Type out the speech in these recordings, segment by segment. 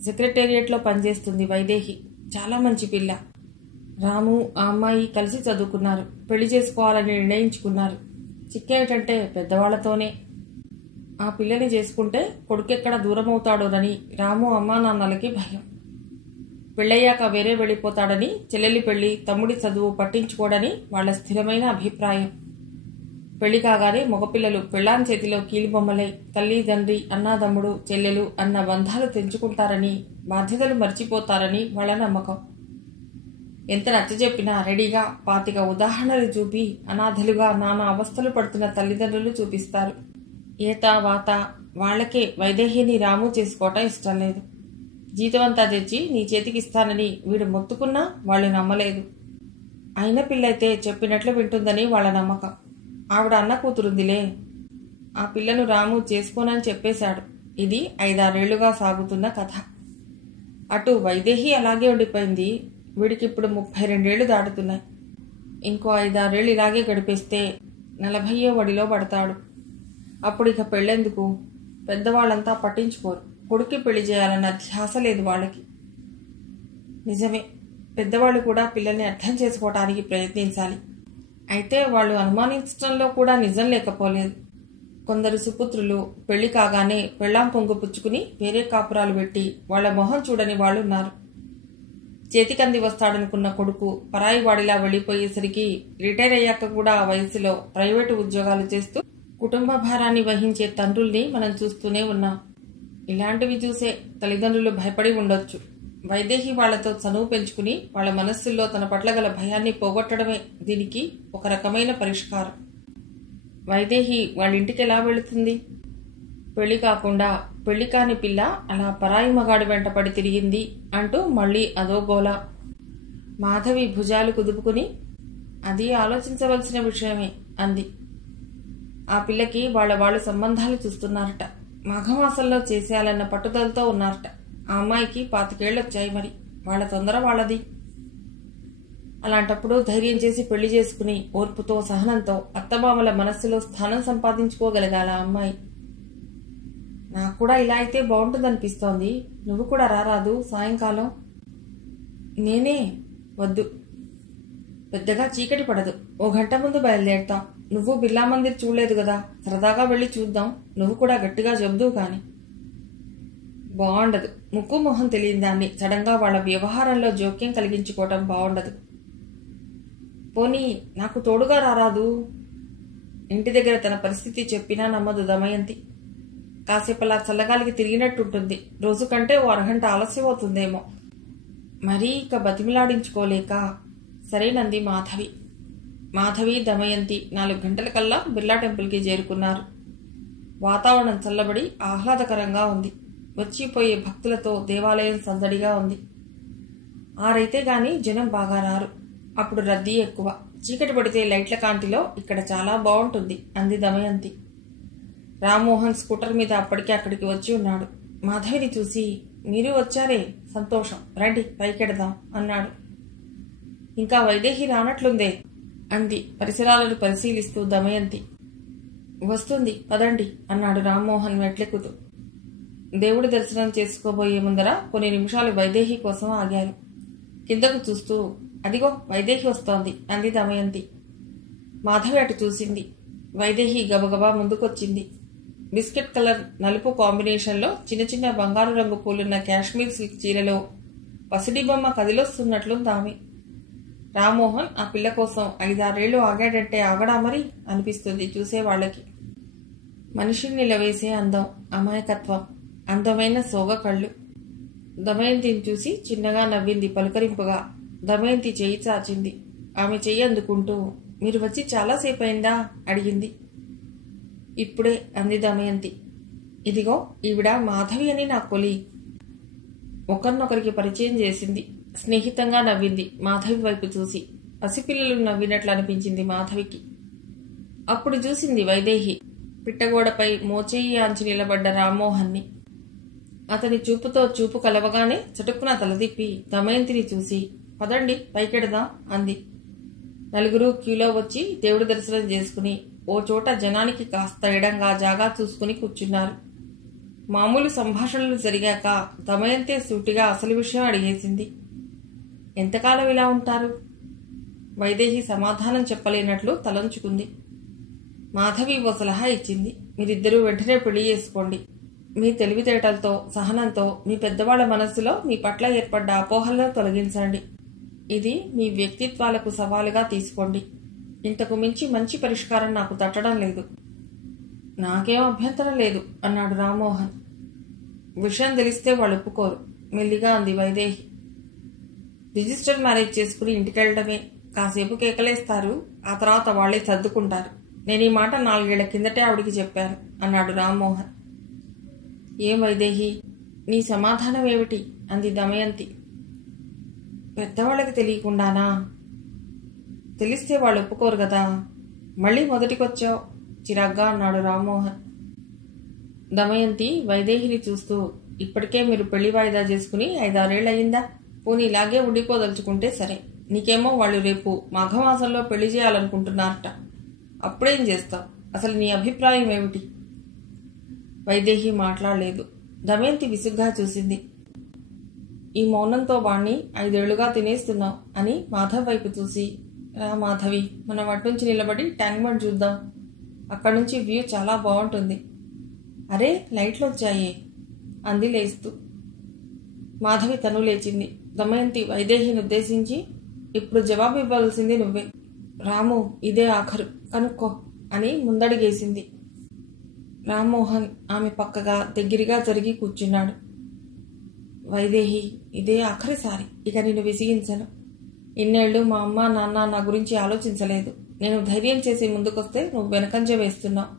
సెక్రటేరియట్లో పనిచేస్తుంది వైదేహి. చాలా మంచి పిల్ల. రాము ఆ అమ్మాయి కలిసి చదువుకున్నారు. పెళ్లి చేసుకోవాలని నిర్ణయించుకున్నారు. చిక్కేమిటంటే పెద్దవాళ్లతోనే. ఆ పిల్లని చేసుకుంటే కొడుకెక్కడ దూరమవుతాడోనని రాము అమ్మా నాన్నలకి భయం. పెళ్ళయ్యాక వేరే వెళ్ళిపోతాడని, చెల్లెలి పెళ్లి, తమ్ముడి చదువు పట్టించుకోడని వాళ్ల స్థిరమైన అభిప్రాయం. పెళ్లి కాగానే మగపిల్లలు పెళ్ళాం చేతిలో కీలుబొమ్మలై తల్లి తండ్రి అన్నాదమ్ముడు చెల్లెలు అన్న బంధాలు తెంచుకుంటారని, బాధ్యతలు మర్చిపోతారని వాళ్ల నమ్మకం. ఎంత నచ్చజెప్పినా రెడీగా 25 ఉదాహరణలు చూపి అనాథలుగా నానా అవస్థలు పడుతున్న తల్లిదండ్రులు చూపిస్తారు. ఏత వాత వాళ్లకే వైదేహిని రాము చేసుకోవటం ఇష్టం లేదు. జీతమంతా తెచ్చి నీ చేతికిస్తానని వీడు మొత్తుకున్నా వాళ్ళు నమ్మలేదు. అయిన పిల్లయితే చెప్పినట్లు వింటుందని వాళ్ల నమ్మకం. ఆవిడ అన్న కూతురుందిలే, ఆ పిల్లను రాము చేసుకోనని చెప్పేశాడు. ఇది 5-6 ఏళ్లుగా సాగుతున్న కథ. అటు వైదేహి అలాగే ఉండిపోయింది. వీడికిప్పుడు 32 ఏళ్లు దాటుతున్నాయి. ఇంకో 5-6 ఏళ్లు ఇలాగే గడిపేస్తే 40వ వడిలో పడతాడు. అప్పుడు ఇక పెళ్ళెందుకు? పెద్దవాళ్లంతా పట్టించుకోరు. కొడుక్కి పెళ్లి చేయాలన్న ధ్యాస లేదు వాళ్ళకి. నిజమే, పెద్దవాళ్ళు కూడా పిల్లల్ని అర్థం చేసుకోవటానికి ప్రయత్నించాలి. అయితే వాళ్ళు అనుమానించడంలో కూడా నిజం లేకపోలేదు. కొందరు సుపుత్రులు పెళ్లి కాగానే పెళ్ళాం కొంగు పుచ్చుకుని వేరే కాపురాలు పెట్టి వాళ్ల మొహం చూడని వాళ్ళున్నారు. చేతికంది వస్తాడనుకున్న కొడుకు పరాయి వాడిలా వెళ్లిపోయేసరికి రిటైర్ అయ్యాక కూడా ఆ వయసులో ప్రైవేటు ఉద్యోగాలు చేస్తూ కుటుంబ భారాన్ని వహించే తండ్రుల్ని మనం చూస్తూనే ఉన్నాం. ఇలాంటివి చూసే తల్లిదండ్రులు భయపడి ఉండొచ్చు. వైదేహి వాళ్లతో చనువు పెంచుకుని వాళ్ల మనస్సుల్లో తన పట్ల గల భయాన్ని పోగొట్టడమే దీనికి ఒక రకమైన పరిష్కారం. వైదేహి వాళ్ళింటికి ఎలా వెళుతుంది? పెళ్లి కాకుండా పెళ్లి కాని పిల్ల అలా పరాయి మగాడి వెంటపడి తిరిగింది అంటూ మళ్లీ అదో గోల. మాధవి భుజాలు కుదుపుకుని, అది ఆలోచించవలసిన విషయమే అంది. ఆ పిల్లకి వాళ్ళు సంబంధాలు చూస్తున్నారట. మాఘమాసంలో చేసేయాలన్న పట్టుదలతో ఉన్నారట. ఆ అమ్మాయికి 25 ఏళ్లొచ్చాయి. మరి వాళ్ల తొందర వాళ్ళది. అలాంటప్పుడు ధైర్యం చేసి పెళ్లి చేసుకుని ఓర్పుతో సహనంతో అత్తమామల మనస్సులో స్థానం సంపాదించుకోగలగాల ఆ అమ్మాయి. నాకు కూడా ఇలా అయితే బాగుంటుందనిపిస్తోంది. నువ్వు కూడా రారాదు సాయంకాలం? నేనే వద్దు, పెద్దగా చీకటి పడదు. 1 గంట ముందు బయలుదేరుతా. నువ్వు బిర్లా మందిర్ చూడలేదు కదా, సరదాగా వెళ్ళి చూద్దాం. నువ్వు కూడా గట్టిగా చెబుదువు కాని. బాగుండదు. ముక్కు మొహం తెలియని దాన్ని సడన్గా వాళ్ల వ్యవహారంలో జోక్యం కలిగించుకోవటం బాగుండదు. పోనీ నాకు తోడుగా రారాదు? ఇంటి దగ్గర తన పరిస్థితి చెప్పినా నమ్మదు దమయంతి. కాసేపలా చల్లగాలికి తిరిగినట్టుంటుంది. రోజు కంటే 1 అరగంట ఆలస్యం అవుతుందేమో. మరీ ఇక బతిమిలాడించుకోలేక సరేనంది మాధవి. మాధవి దమయంతి 4 గంటలకల్లా బిర్లా టెంపుల్కి చేరుకున్నారు. వాతావరణం చల్లబడి ఆహ్లాదకరంగా ఉంది. వచ్చిపోయే భక్తులతో దేవాలయం సందడిగా ఉంది. 6 అయితే గాని జనం బాగా రారు. అప్పుడు రద్దీ ఎక్కువ. చీకటి పడితే లైట్ల కాంతిలో ఇక్కడ చాలా బాగుంటుంది అంది దమయంతి. రామ్మోహన్ స్కూటర్ మీద అప్పటికే అక్కడికి వచ్చి ఉన్నాడు. మాధవిని చూసి, మీరు వచ్చారే, సంతోషం, రండి పైకెడదాం అన్నాడు. ఇంకా వైదేహి రానట్లుందే అంది పరిసరాలను పరిశీలిస్తూ దమయంతి. వస్తుంది పదండి అన్నాడు రామ్మోహన్ మెట్లెక్కుతూ. దేవుడి దర్శనం చేసుకోబోయే ముందర కొన్ని నిమిషాలు వైదేహి కోసం ఆగారు. కిందకు చూస్తూ, అదిగో వైదేహి వస్తోంది అంది దమయంతి. మాధవి అటు చూసింది. వైదేహి గబగబా ముందుకొచ్చింది. బిస్కెట్ కలర్ నలుపు కాంబినేషన్లో చిన్న చిన్న బంగారు రంగు పూలున్న కాశ్మీర్ సిల్క్ చీరలో పసిడి బొమ్మ కదిలొస్తున్నట్లుందామె. రామ్మోహన్ ఆ పిల్ల కోసం 5-6 ఏళ్లు ఆగాడంటే ఆగడా మరి అనిపిస్తుంది చూసేవాళ్లకి. మనిషిని నిలవేసే అందం, అమాయకత్వం, అందమైన సోగ కళ్ళు. దమయంతిని చూసి చిన్నగా నవ్వింది పలుకరింపుగా. దమయంతి చెయ్యి చాచింది. ఆమె చెయ్యి అందుకుంటూ, మీరు వచ్చి చాలాసేపు అయిందా అడిగింది. ఇప్పుడే అంది దమయంతి. ఇదిగో ఈవిడ మాధవి అని నా కొలి. ఒకరినొకరికి పరిచయం చేసింది. స్నేహితంగా నవ్వింది మాధవి వైపు చూసి. పసిపిల్లలు నవ్వినట్లు అనిపించింది మాధవికి. అప్పుడు చూసింది వైదేహి పిట్టగోడపై మోచేయి ఆంచి నిలబడ్డ రామ్మోహన్ని. అతని చూపుతో చూపు కలవగానే చటుక్కున తలదిప్పి దమయంతిని చూసి, పదండి పైకెడదాం అంది. 4 క్యూలో వచ్చి దేవుడి దర్శనం చేసుకుని ఓ చోట జనానికి కాస్త ఎడంగా జాగా చూసుకుని కూర్చున్నారు. మామూలు సంభాషణలు జరిగాక దమయంతే సూటిగా అసలు విషయం అడిగేసింది. ఎంతకాలం ఇలా ఉంటారు? వైదేహి సమాధానం చెప్పలేనట్లు తలంచుకుంది. మాధవి ఓ సలహా ఇచ్చింది. మీరిద్దరూ వెంటనే పెళ్లి చేసుకోండి. మీ తెలివితేటలతో, సహనంతో మీ పెద్దవాళ్ల మనస్సులో మీ పట్ల ఏర్పడ్డ అపోహలను తొలగించండి. ఇది మీ వ్యక్తిత్వాలకు సవాలుగా తీసుకోండి. ఇంతకు మించి మంచి పరిష్కారం నాకు తట్టడం లేదు. నాకేం అభ్యంతరం లేదు అన్నాడు రామ్మోహన్. విషయం తెలిస్తే వాళ్ళు ఒప్పుకోరు, మెల్లిగా అంది వైదేహి. రిజిస్టర్ మ్యారేజ్ చేసుకుని ఇంటికెళ్లడమే. కాసేపు కేకలేస్తారు, ఆ తర్వాత వాళ్లే సర్దుకుంటారు. నేను ఈ మాట 4 ఏళ్ల కిందటే ఆవిడికి చెప్పాను అన్నాడు రామ్మోహన్. ఏం వైదేహి, నీ సమాధానం ఏమిటి అంది దమయంతి. పెద్దవాళ్ళకి తెలియకుండానా? తెలిస్తే వాళ్ళు ఒప్పుకోరు కదా. మళ్ళీ మొదటికొచ్చావు చిరాగ్గా అన్నాడు రామ్మోహన్. దమయంతి వైదేహిని చూస్తూ, ఇప్పటికే మీరు పెళ్లి వాయిదా చేసుకుని 5-6 ఏళ్ళు అయిందా? పోనీ ఇలాగే ఉండిపోదలుచుకుంటే సరే. నీకేమో వాళ్ళు రేపు మాఘమాసంలో పెళ్లి చేయాలనుకుంటున్నారట. అప్పుడేం చేస్తావు? అసలు నీ అభిప్రాయం ఏమిటి? వైదేహి మాట్లాడలేదు. దమయంతి విసుగ్గా చూసింది. ఈ మౌనంతో వాణ్ణి 5 ఏళ్లుగా తినేస్తున్నావు అని మాధవ్ వైపు చూసి, రా మాధవి, మనం అట్నుంచి నిలబడి ట్యాంక్ బండ్ చూద్దాం. అక్కడి నుంచి వ్యూ చాలా బాగుంటుంది. అరే, లైట్లు వచ్చాయే అంది లేస్తూ. మాధవి తను లేచింది. దమయంతి వైదేహిని ఉద్దేశించి, ఇప్పుడు జవాబు ఇవ్వాల్సింది నువ్వే. రాము, ఇదే ఆఖరు, కనుక్కో అని ముందడిగేసింది. రామ్మోహన్ ఆమె పక్కగా దగ్గరగా జరిగి కూర్చున్నాడు. వైదేహి, ఇదే ఆఖరిసారి. ఇక నిన్ను విసిగించను. ఇన్నేళ్లు మా అమ్మ నాన్న నా గురించి ఆలోచించలేదు. నేను ధైర్యం చేసి ముందుకొస్తే నువ్వు వెనకంజ వేస్తున్నావు.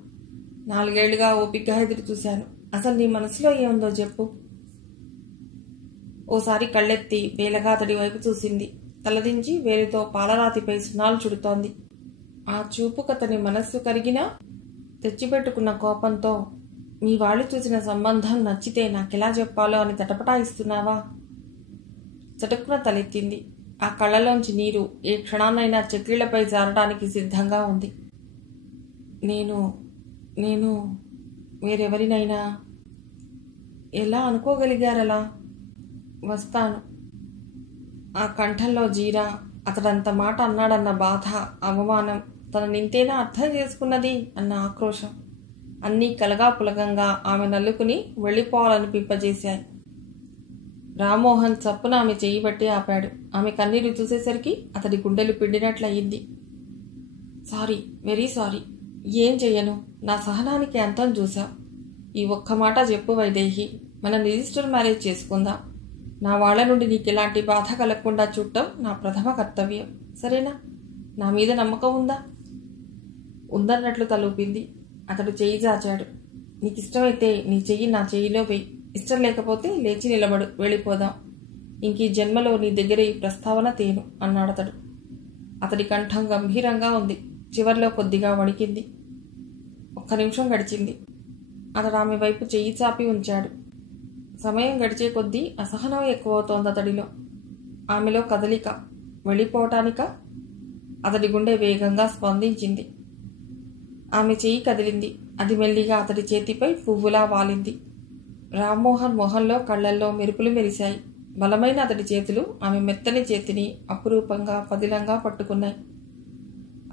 4 ఏళ్లుగా ఓపికగా ఎదురు చూశాను. అసలు నీ మనసులో ఏముందో చెప్పు. ఓసారి కళ్ళెత్తి వేలగా అతడి వైపు చూసింది. తలదించి వేలితో పాలరాతిపై సున్నాలు చుడుతోంది. ఆ చూపుకతని మనస్సు కరిగినా తెచ్చిపెట్టుకున్న కోపంతో, మీ వాళ్ళు చూసిన సంబంధం నచ్చితే నాకెలా చెప్పాలో అని తటపటాయిస్తున్నావా? చటుక్కున తలెత్తింది. ఆ కళ్ళలోంచి నీరు ఏ క్షణాన్నైనా చెక్కిళ్లపై జారడానికి సిద్ధంగా ఉంది. నేను వేరెవరినైనా ఎలా అనుకోగలిగారలా? వస్తాను. ఆ కంఠంలో జీరా, అతడంత మాట అన్నాడన్న బాధ, అవమానం, తననింతేనా అర్థం చేసుకున్నది అన్న ఆక్రోశం అన్నీ కలగాపులగంగా ఆమె నల్లుకుని వెళ్ళిపోవాలనిపింపజేశాయి. రామ్మోహన్ చప్పున ఆమె చెయ్యిబట్టి ఆపాడు. ఆమె కన్నీరు చూసేసరికి అతడి గుండెలు పిండినట్లయింది. Sorry, very sorry. ఏం చెయ్యను, నా సహనానికి అంతం చూశావు. ఈ ఒక్క మాట చెప్పు వైదేహి, మనం రిజిస్టర్ మ్యారేజ్ చేసుకుందాం. నా వాళ్ల నుండి నీకు ఎలాంటి బాధ కలగకుండా చూడటం నా ప్రథమ కర్తవ్యం. సరేనా? నా మీద నమ్మకం ఉందా? ఉందన్నట్లు తలూపింది. అతడు చెయ్యి చాచాడు. నీకిష్టమైతే నీ చెయ్యి నా చెయ్యిలో వేయి. ఇష్టం లేకపోతే లేచి నిలబడు, వెళ్ళిపోదాం. ఇంకీ జన్మలో నీ దగ్గర ఈ ప్రస్తావన తేను అన్నాడతడు. అతడి కంఠం గంభీరంగా ఉంది. చివర్లో కొద్దిగా వణికింది. 1 నిమిషం గడిచింది. అతడు ఆమె వైపు చెయ్యి చాపి ఉంచాడు. సమయం గడిచే కొద్దీ అసహనం ఎక్కువవుతోంది అతడిలో. ఆమెలో కదలిక. వెళ్ళిపోవటానిక? అతడి గుండె వేగంగా స్పందించింది. ఆమె చెయ్యి కదిలింది. అది మెల్లిగా అతడి చేతిపై పువ్వులా వాలింది. రామ్మోహన్ మొహంలో కళ్లల్లో మెరుపులు మెరిశాయి. బలమైన అతడి చేతులు ఆమె మెత్తని చేతిని అపురూపంగా పదిలంగా పట్టుకున్నాయి.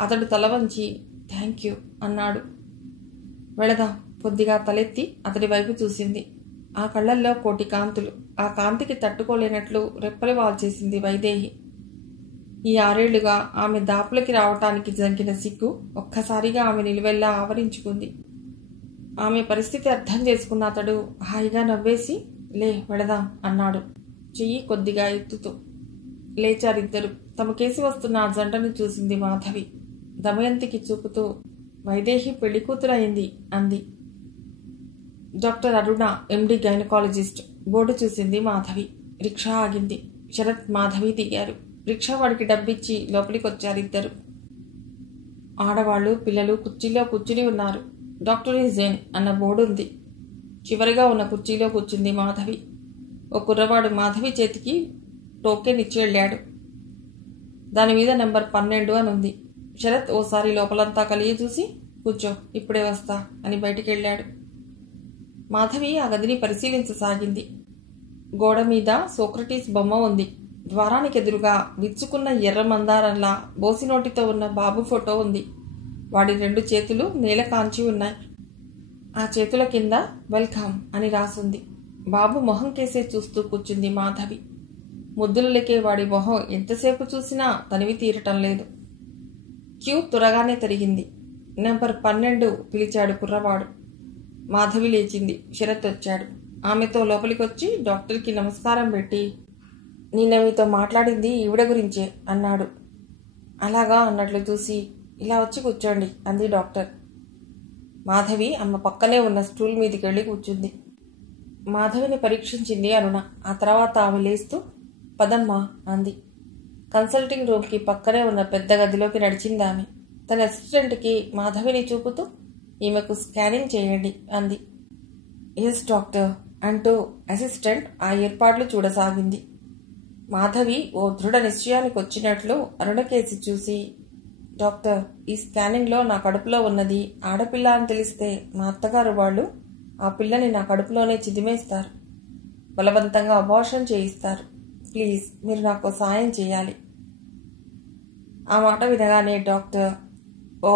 అతడు తల వంచి థ్యాంక్ యూ అన్నాడు. వెళదాం. కొద్దిగా తలెత్తి అతడి వైపు చూసింది. ఆ కళ్లల్లో కోటి కాంతులు. ఆ కాంతికి తట్టుకోలేనట్లు రెప్పలు వాల్చేసింది వైదేహి. ఈ 6 ఏళ్లుగా ఆమె దాపులకి రావటానికి జంకిన సిగ్గు ఒక్కసారిగా ఆమె నిలువెల్లా ఆవరించుకుంది. ఆమె పరిస్థితి అర్థం చేసుకున్న అతడు హాయిగా నవ్వేసి, లే వెళదాం అన్నాడు, చెయ్యి కొద్దిగా ఎత్తుతూ. లేచారిద్దరు. తమ కేసి వస్తున్న ఆ జంటను చూసింది మాధవి. దమయంతికి చూపుతూ, వైదేహి పెళ్లి కూతురయింది అంది. డాక్టర్ అరుణ, ఎండి గైనకాలజిస్ట్. బోర్డు చూసింది మాధవి. రిక్షా ఆగింది. శరత్, మాధవి దిగారు. రిక్షా వాడికి డబ్బిచ్చి లోపలికొచ్చారిద్దరు. ఆడవాళ్లు, పిల్లలు కుర్చీలో కూర్చుని ఉన్నారు. డాక్టర్ ఈజ్ జైన్ అన్న బోర్డుంది. చివరిగా ఉన్న కుర్చీలో కూర్చుంది మాధవి. ఓ కుర్రవాడు మాధవి చేతికి టోకెన్ ఇచ్చి వెళ్ళాడు. దానిమీద నెంబర్ 12 అని ఉంది. శరత్ ఓసారి లోపలంతా కలిగి చూసి, కూర్చో, ఇప్పుడే వస్తా అని బయటికి వెళ్ళాడు. మాధవి ఆ గదిని పరిశీలించసాగింది. గోడ మీద సోక్రటీస్ బొమ్మ ఉంది. ద్వారానికి ఎదురుగా విచ్చుకున్న ఎర్ర మందారంలా బోసినోటితో ఉన్న బాబు ఫోటో ఉంది. వాడి 2 చేతులు నేల కాంచి ఉన్నాయి. ఆ చేతుల కింద వెల్కమ్ అని రాసుంది. బాబు మొహం కేసే చూస్తూ కూర్చుంది మాధవి. ముద్దులకే వాడి మొహం ఎంతసేపు చూసినా తనివి తీరటం లేదు. క్యూ త్వరగానే తిరిగింది. నెంబర్ 12 పిలిచాడు కుర్రవాడు. మాధవి లేచింది. శరత్ వచ్చాడు. ఆమెతో లోపలికొచ్చి డాక్టర్కి నమస్కారం పెట్టి, నిన్న మీతో మాట్లాడింది ఈవిడ గురించే అన్నాడు. అలాగా అన్నట్లు చూసి, ఇలా వచ్చి కూర్చోండి అంది డాక్టర్. మాధవి అమ్మ పక్కనే ఉన్న స్టూల్ మీదకి వెళ్ళి కూర్చుంది. మాధవిని పరీక్షించింది అరుణ. ఆ తర్వాత ఆమె లేస్తూ, పదమ్మా అంది. కన్సల్టింగ్ రూమ్కి పక్కనే ఉన్న పెద్ద గదిలోకి నడిచింది ఆమె. తన అసిస్టెంట్కి మాధవిని చూపుతూ, ఈమెకు స్కానింగ్ చేయండి అంది. ఎస్ డాక్టర్ అంటూ అసిస్టెంట్ ఆ ఏర్పాట్లు చూడసాగింది. మాధవి ఓ దృఢ నిశ్చయానికి వచ్చినట్లు అరుణకేసి చూసి, డాక్టర్, ఈ స్కానింగ్లో నా కడుపులో ఉన్నది ఆడపిల్ల అని తెలిస్తే మా అత్తగారు వాళ్ళు ఆ పిల్లని నా కడుపులోనే చిదిమేస్తారు. బలవంతంగా అబార్షన్ చేయిస్తారు. ప్లీజ్ మీరు నాకు సాయం చేయాలి. ఆ మాట వినగానే డాక్టర్, ఓ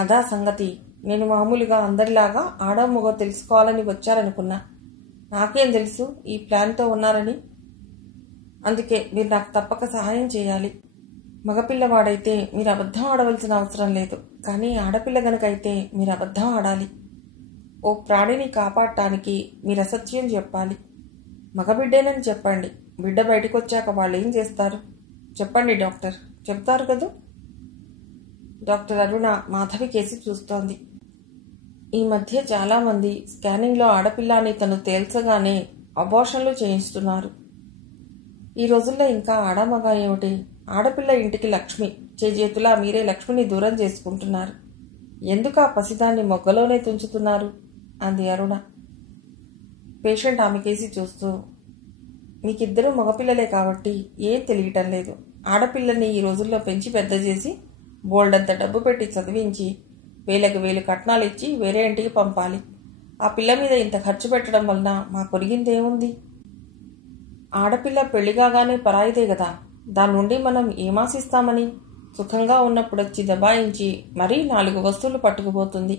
అదా సంగతి. నేను మామూలుగా అందరిలాగా ఆడో మగో తెలుసుకోవాలని వచ్చారనుకున్నా. నాకేం తెలుసు ఈ ప్లాన్తో ఉన్నారని. అందుకే మీరు నాకు తప్పక సహాయం చేయాలి. మగపిల్లవాడైతే మీరు అబద్ధం ఆడవలసిన అవసరం లేదు. కానీ ఆడపిల్ల గనుకైతే మీరు అబద్ధం ఆడాలి. ఓ ప్రాణిని కాపాడటానికి మీరు అసత్యం చెప్పాలి. మగబిడ్డేనని చెప్పండి. బిడ్డ బయటకు వచ్చాక వాళ్ళు ఏం చేస్తారు? చెప్పండి డాక్టర్, చెప్తారు కదూ. డాక్టర్ అరుణ మాధవి కేసి చూస్తోంది. ఈ మధ్య చాలామంది స్కానింగ్లో ఆడపిల్ల అని తను తేల్చగానే అబార్షన్లు చేయిస్తున్నారు. ఈ రోజుల్లో ఇంకా ఆడమగ ఏమిటి? ఆడపిల్ల ఇంటికి లక్ష్మి. చేతులా మీరే లక్ష్మిని దూరం చేసుకుంటున్నారు. ఎందుకు ఆ పసిదాన్ని మొగ్గలోనే తుంచుతున్నారు అంది అరుణ. పేషెంట్ ఆమె కేసి చూస్తూ, మీకిద్దరూ మగపిల్లలే కాబట్టి ఏం తెలియటం లేదు. ఆడపిల్లని ఈ రోజుల్లో పెంచి పెద్ద చేసి బోల్డంత డబ్బు పెట్టి చదివించి 1000 కట్నాలు ఇచ్చి వేరే ఇంటికి పంపాలి. ఆ పిల్ల మీద ఇంత ఖర్చు పెట్టడం వలన మా కొరిగిందేముంది? ఆడపిల్ల పెళ్లిగానే పరాయిదే కదా. దాని నుండి మనం ఏమాశిస్తామని? సుఖంగా ఉన్నప్పుడొచ్చి దబాయించి మరీ 4 వస్తువులు పట్టుకుపోతుంది.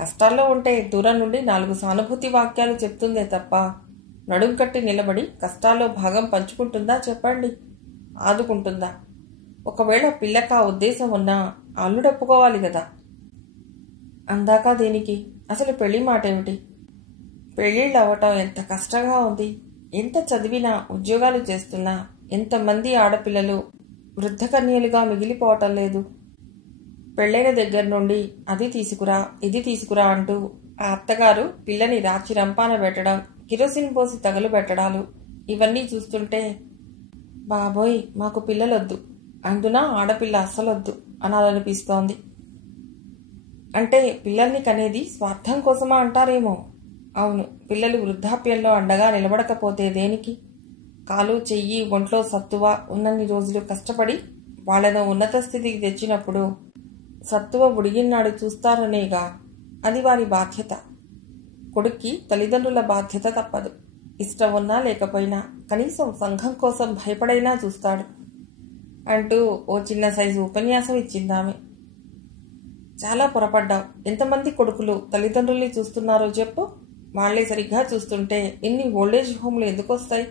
కష్టాల్లో ఉంటే దూరం నుండి 4 సానుభూతి వాక్యాలు చెప్తుందే తప్ప నడుం కట్టి నిలబడి కష్టాల్లో భాగం పంచుకుంటుందా చెప్పండి? ఆదుకుంటుందా? ఒకవేళ పిల్లక ఉద్దేశం ఉన్నా అల్లుడప్పుకోవాలి కదా. అందాక దేనికి? అసలు పెళ్లి మాట ఏమిటి? పెళ్ళిళ్ళు అవ్వటం ఎంత కష్టంగా ఉంది. ఎంత చదివినా ఉద్యోగాలు చేస్తున్నా ఎంతమంది ఆడపిల్లలు వృద్ధకన్యలుగా మిగిలిపోవటం లేదు. పెళ్ళైన దగ్గర నుండి అది తీసుకురా ఇది తీసుకురా అంటూ ఆ అత్తగారు పిల్లని రాచి రంపాన పెట్టడం, కిరోసిన్ పోసి తగలు పెట్టడాలు ఇవన్నీ చూస్తుంటే బాబోయ్ మాకు పిల్లలొద్దు, అందున ఆడపిల్ల అస్సలొద్దు అనాలనిపిస్తోంది. అంటే పిల్లల్ని కనేది స్వార్థం కోసమా అంటారేమో. అవును, పిల్లలు వృద్ధాప్యంలో అండగా నిలబడకపోతే దేనికి? కాలు చెయ్యి ఒంట్లో సత్తువ ఉన్నన్ని రోజులు కష్టపడి వాళ్లను ఉన్నత స్థితికి తెచ్చినప్పుడు సత్తువ ఉడిగినాడు చూస్తారనేగా. అది వారి బాధ్యత. కొడుక్కి తల్లిదండ్రుల బాధ్యత తప్పదు. ఇష్టం ఉన్నా లేకపోయినా కనీసం సంఘం కోసం భయపడైనా చూస్తాడు అంటూ ఓ చిన్న సైజు ఉపన్యాసం ఇచ్చిందామె. చాలా పొరపడ్డావు. ఎంతమంది కొడుకులు తల్లిదండ్రుల్ని చూస్తున్నారో చెప్పు. వాళ్లే సరిగ్గా చూస్తుంటే ఇన్ని ఓల్డేజ్ హోమ్లు ఎందుకు వస్తాయి?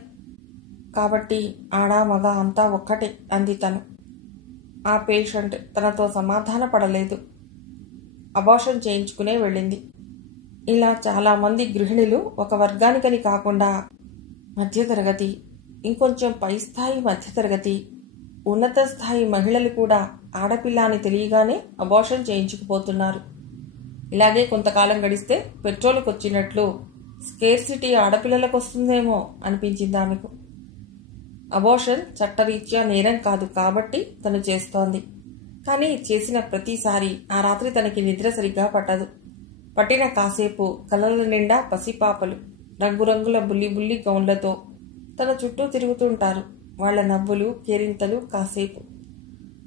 కాబట్టి ఆడా మగ అంతా ఒక్కటే అంది తను. ఆ పేషెంట్ తనతో సమాధాన పడలేదు. అబార్షన్ చేయించుకునే వెళ్ళింది. ఇలా చాలామంది గృహిణులు ఒక వర్గానికని కాకుండా మధ్యతరగతి, ఇంకొంచెం పై స్థాయి మధ్యతరగతి, ఉన్నత స్థాయి మహిళలు కూడా ఆడపిల్ల అని తెలియగానే అబార్షన్ చేయించుకుపోతున్నారు. ఇలాగే కొంతకాలం గడిస్తే పెట్రోల్కి వచ్చినట్లు స్కేర్సిటీ ఆడపిల్లలకు వస్తుందేమో అనిపించింది ఆమెకు. అబార్షన్ చట్టరీత్యా నేరం కాదు కాబట్టి తను చేస్తోంది. కానీ చేసిన ప్రతిసారి ఆ రాత్రి తనకి నిద్ర సరిగ్గా పట్టదు. పట్టిన కాసేపు కళ్ళల నిండా పసిపాపలు రంగురంగుల బుల్లి బుల్లి గౌన్లతో తన చుట్టూ తిరుగుతుంటారు. వాళ్ల నవ్వులు కేరింతలు కాసేపు.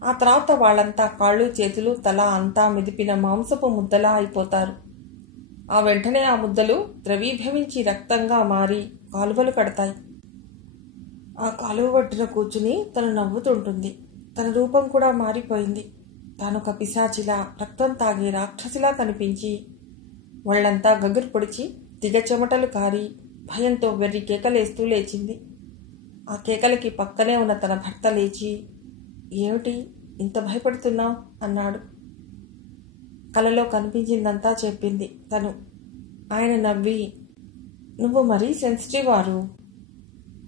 ఆ తర్వాత వాళ్ళంతా కాళ్ళు చేతులు తల అంతా మెదిపిన మాంసపు ముద్దలా అయిపోతారు. ఆ వెంటనే ఆ ముద్దలు ద్రవీభవించి రక్తంగా మారి కాలువలు కడతాయి. ఆ కాలువ ఒడ్డున కూర్చుని తను నవ్వుతుంటుంది. తన రూపం కూడా మారిపోయింది. తానొక పిశాచిలా, రక్తం తాగే రాక్షసిలా కనిపించి వాళ్ళంతా గగురు పొడిచి దిగ చెమటలు కారి భయంతో వెర్రి కేకలేస్తూ లేచింది. ఆ కేకలకి పక్కనే ఉన్న తన భర్త లేచి, ఏమిటి ఇంత భయపడుతున్నావు అన్నాడు. కలలో కనిపించిందంతా చెప్పింది తను. ఆయన నవ్వి, నువ్వు మరీ సెన్సిటివ్ వారు.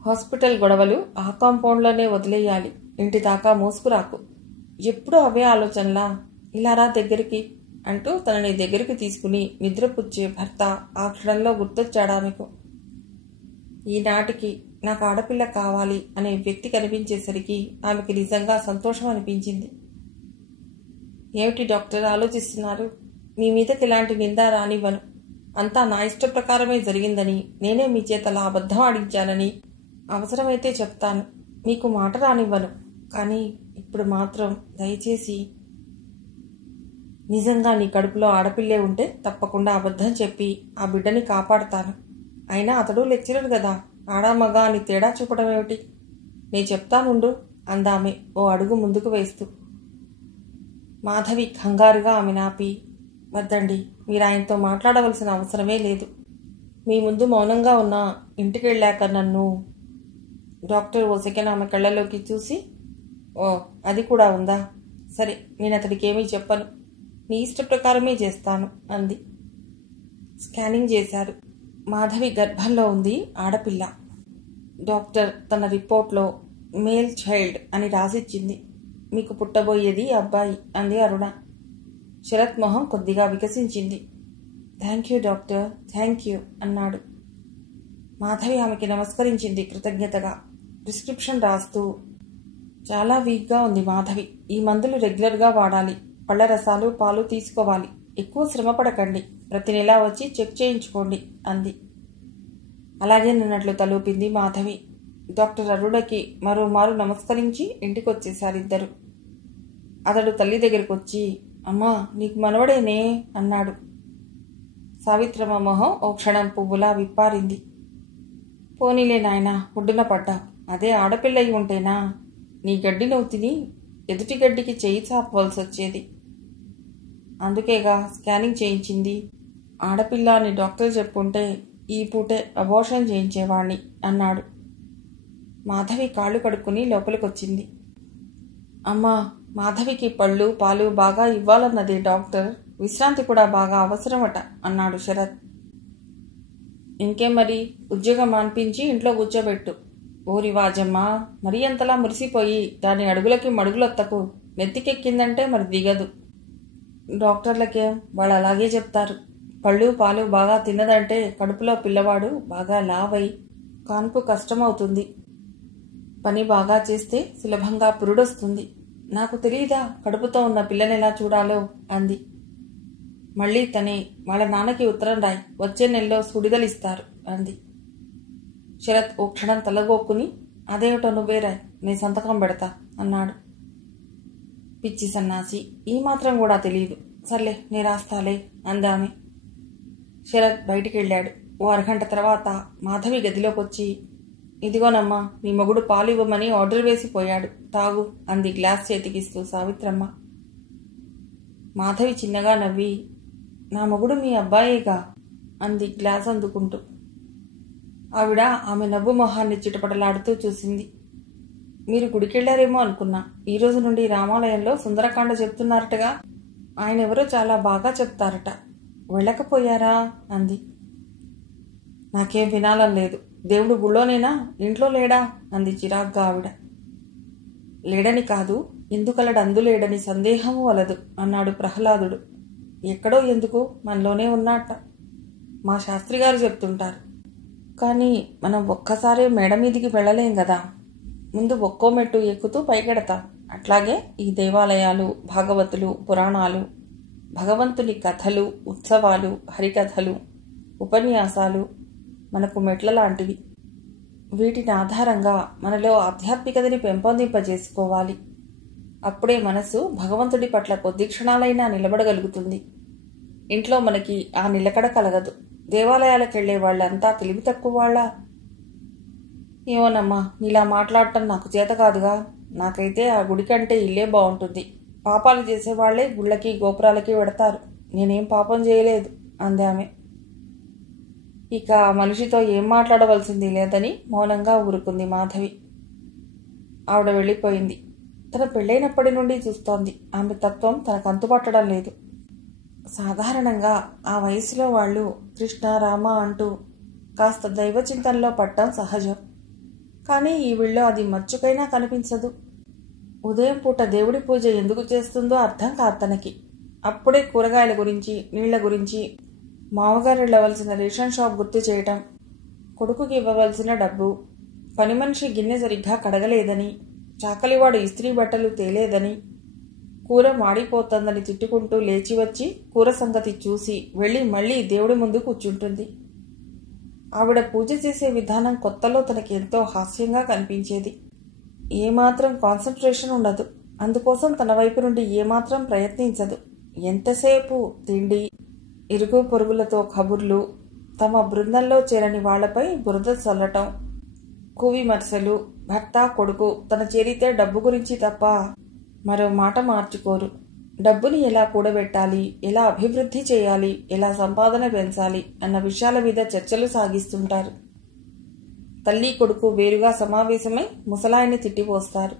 హాస్పిటల్ గొడవలు ఆ కాంపౌండ్లోనే వదిలేయాలి, ఇంటి దాకా మోసుకురాకు. ఎప్పుడూ అవే ఆలోచనలా, ఇలారా దగ్గరికి అంటూ తనని దగ్గరికి తీసుకుని నిద్రపుచ్చే భర్త ఆ క్షణంలో గుర్తొచ్చాడా మీకు? ఈనాటికి నాకు ఆడపిల్ల కావాలి అనే వ్యక్తి కనిపించేసరికి ఆమెకి నిజంగా సంతోషం అనిపించింది. ఏమిటి డాక్టర్ ఆలోచిస్తున్నారు? మీ మీదకి ఇలాంటి నింద రానివ్వను. అంతా నా ఇష్ట ప్రకారమే జరిగిందని, నేనే మీ చేతలా అబద్ధం ఆడించానని అవసరమైతే చెప్తాను. మీకు మాట రానివ్వను. కానీ ఇప్పుడు మాత్రం దయచేసి, నిజంగా నీ కడుపులో ఆడపిల్లే ఉంటే తప్పకుండా అబద్ధం చెప్పి ఆ బిడ్డని కాపాడుతాను. అయినా అతడు లెక్చరర్ కదా, ఆడా మగా అని తేడా చూపడం ఏమిటి? నేను చెప్తానుండు అందామె ఓ అడుగు ముందుకు వేస్తూ. మాధవి కంగారుగా ఆమె నాపి, వద్దండి, మీరు ఆయనతో మాట్లాడవలసిన అవసరమే లేదు. మీ ముందు మౌనంగా ఉన్న ఇంటికి వెళ్ళాక నన్ను. డాక్టర్ ఓ సెకండ్ ఆమె కళ్ళలోకి చూసి, ఓ అది కూడా ఉందా? సరే, నేను అతడికి ఏమీ చెప్పను, నీ ఇష్ట ప్రకారమే చేస్తాను అంది. స్కానింగ్ చేశారు. మాధవి గర్భంలో ఉంది ఆడపిల్ల. డాక్టర్ తన రిపోర్ట్లో మేల్ చైల్డ్ అని రాసిచ్చింది. మీకు పుట్టబోయేది అబ్బాయి అంది అరుణ. శరత్ మొహం కొద్దిగా వికసించింది. Thank you doctor, thank you అన్నాడు. మాధవి ఆమెకి నమస్కరించింది కృతజ్ఞతగా. ప్రిస్క్రిప్షన్ రాస్తూ, చాలా వీక్గా ఉంది మాధవి, ఈ మందులు రెగ్యులర్గా వాడాలి, పళ్ళ రసాలు పాలు తీసుకోవాలి, ఎక్కువ శ్రమ పడకండి, ప్రతి నెలా వచ్చి చెక్ చేయించుకోండి అంది. అలాగే నన్నట్లు తలూపింది మాధవి. డాక్టర్ అరుణకి మరోమారు నమస్కరించి ఇంటికి వచ్చేశారిద్దరు. అతడు తల్లి దగ్గరికి వచ్చి, అమ్మా నీకు మనవడేనే అన్నాడు. సావిత్రమ్మ మొహం ఓ క్షణం పువ్వులా విప్పారింది. పోనీలే నాయనా, ఒడ్డున పడ్డా. అదే ఆడపిల్లయి ఉంటేనా నీ గడ్డి నువ్వు తిని ఎదుటి గడ్డికి చేయి చాపవలసి వచ్చేది. అందుకేగా స్కానింగ్ చేయించింది. ఆడపిల్ల అని డాక్టర్ చెప్పుంటే ఈ పూటే అబోర్షన్ చేయించేవాణ్ణి అన్నాడు. మాధవి కాళ్ళు కడుక్కుని లోపలికొచ్చింది. అమ్మా, మాధవికి పళ్ళు పాలు బాగా ఇవ్వాలన్నది డాక్టర్, విశ్రాంతి కూడా బాగా అవసరమట అన్నాడు శరత్. ఇంకేం మరి, ఉద్యోగం మాన్పించి ఇంట్లో కూర్చోబెట్టు. ఓరి వాజమ్మా, మరీ అంతలా మురిసిపోయి దాని అడుగులకి మడుగులొత్తకు, నెత్తికెక్కిందంటే మరి దిగదు. డాక్టర్లకేం, వాళ్ళు అలాగే చెప్తారు. పళ్ళు పాలు బాగా తిన్నదంటే కడుపులో పిల్లవాడు బాగా లావై కాన్పు కష్టమవుతుంది. పని బాగా చేస్తే సులభంగా పురుడొస్తుంది. నాకు తెలియదా కడుపుతో ఉన్న పిల్లనెలా చూడాలో అంది. మళ్ళీ తనే, వాళ్ళ నాన్నకి ఉత్తరం రాయి, వచ్చే నెలలో సుడిదలిస్తారు అంది. శరత్ ఓ క్షణం తలగొక్కుని, అదేమిటో నువ్వే రాయ్, నేను సంతకం పెడతా అన్నాడు. పిచ్చి సన్నాసి, ఈ మాత్రం కూడా తెలియదు. సర్లే నే రాస్తాలే అందామె. శరత్ బయటికి వెళ్ళాడు. ఓ అరగంట తర్వాత మాధవి గదిలోకి వచ్చి, ఇదిగోనమ్మా నీ మొగుడు పాలు ఇవ్వమని ఆర్డర్ వేసిపోయాడు, తాగు అంది గ్లాస్ చేతికిస్తూ సావిత్రమ్మ. మాధవి చిన్నగా నవ్వి, నా మొగుడు మీ అబ్బాయేగా అంది గ్లాస్ అందుకుంటూ. ఆవిడ ఆమె నవ్వు మొహాన్ని చిటపటలాడుతూ చూసింది. మీరు గుడికెళ్లారేమో అనుకున్నా. ఈ రోజు నుండి రామాలయంలో సుందరకాండ చెప్తున్నారటగా. ఆయన ఎవరో చాలా బాగా చెప్తారట, వెళ్ళకపోయారా అంది. నాకేం వినాలని లేదు. దేవుడు గుళ్ళోనేనా, ఇంట్లో లేడా అంది చిరాగ్గా ఆవిడ. లేడని కాదు, ఎందుకలడు అందులేడని సందేహము వలదు అన్నాడు ప్రహ్లాదుడు. ఎక్కడో ఎందుకు, మనలోనే ఉన్నట్ట. మా శాస్త్రి గారు చెప్తుంటారు. కానీ మనం ఒక్కసారే మేడ మీదికి వెళ్ళలేం కదా, ముందు ఒక్కో మెట్టు ఎక్కుతూ పైకెడతాం. అట్లాగే ఈ దేవాలయాలు, భాగవతులు, పురాణాలు, భగవంతుని కథలు, ఉత్సవాలు, హరికథలు, ఉపన్యాసాలు మనకు మెట్ల లాంటివి. వీటిని ఆధారంగా మనలో ఆధ్యాత్మికతని పెంపొందింపజేసుకోవాలి. అప్పుడే మనసు భగవంతుడి పట్ల కొద్ది క్షణాలైనా నిలబడగలుగుతుంది. ఇంట్లో మనకి ఆ నిలకడ కలగదు. దేవాలయాలకు వెళ్లే వాళ్ళంతా తెలివి తక్కువ వాళ్ళ? ఏమోనమ్మా, నీలా మాట్లాడటం నాకు చేత కాదుగా. నాకైతే ఆ గుడి కంటే ఇల్లే బాగుంటుంది. పాపాలు చేసేవాళ్లే గుళ్ళకి గోపురాలకి వెడతారు. నేనేం పాపం చేయలేదు అంది ఆమె. ఇక మనిషితో ఏం మాట్లాడవలసింది లేదని మౌనంగా ఊరుకుంది మాధవి. ఆవిడ వెళ్ళిపోయింది. తన పెళ్ళైనప్పటి నుండి చూస్తోంది. ఆమె తత్వం తనకు అంతుపట్టడం లేదు. సాధారణంగా ఆ వయసులో వాళ్ళు కృష్ణ రామ అంటూ కాస్త దైవచింతనలో పట్టడం సహజం. కానీ ఈ వీళ్ళో అది మచ్చుకైనా కనిపించదు. ఉదయం పూట దేవుడి పూజ ఎందుకు చేస్తుందో అర్థం కాదు తనకి. అప్పుడే కూరగాయల గురించి, నీళ్ల గురించి, మామగారు వెళ్ళవలసిన రేషన్ షాప్ గుర్తు చేయటం, కొడుకుకి ఇవ్వవలసిన డబ్బు, పని మనిషి గిన్నె సరిగ్గా కడగలేదని, చాకలివాడు ఇస్త్రీ బట్టలు తేలేదని, కూర మాడిపోతుందని తిట్టుకుంటూ లేచి వచ్చి కూర సంగతి చూసి వెళ్ళి మళ్ళీ దేవుడి ముందు కూర్చుంటుంది. ఆవిడ పూజ చేసే విధానం కొత్తలో తనకి ఎంతో హాస్యంగా కనిపించేది. ఏమాత్రం కాన్సన్ట్రేషన్ ఉండదు. అందుకోసం తన వైపు నుండి ఏమాత్రం ప్రయత్నించదు. ఎంతసేపు తిండి, ఇరుగు పొరుగులతో కబుర్లు, తమ బృందంలో చేరని వాళ్లపై బురద చల్లటం, కువిమర్శలు. భర్త కొడుకు తన చేరితే డబ్బు గురించి తప్ప మరో మాట మార్చుకోరు. డబ్బుని ఎలా కూడబెట్టాలి, ఎలా అభివృద్ధి చేయాలి, ఎలా సంపాదన పెంచాలి అన్న విషయాల మీద చర్చలు సాగిస్తుంటారు. తల్లి కొడుకు వేరుగా సమావేశమై ముసలాయన్ని తిట్టిపోస్తారు.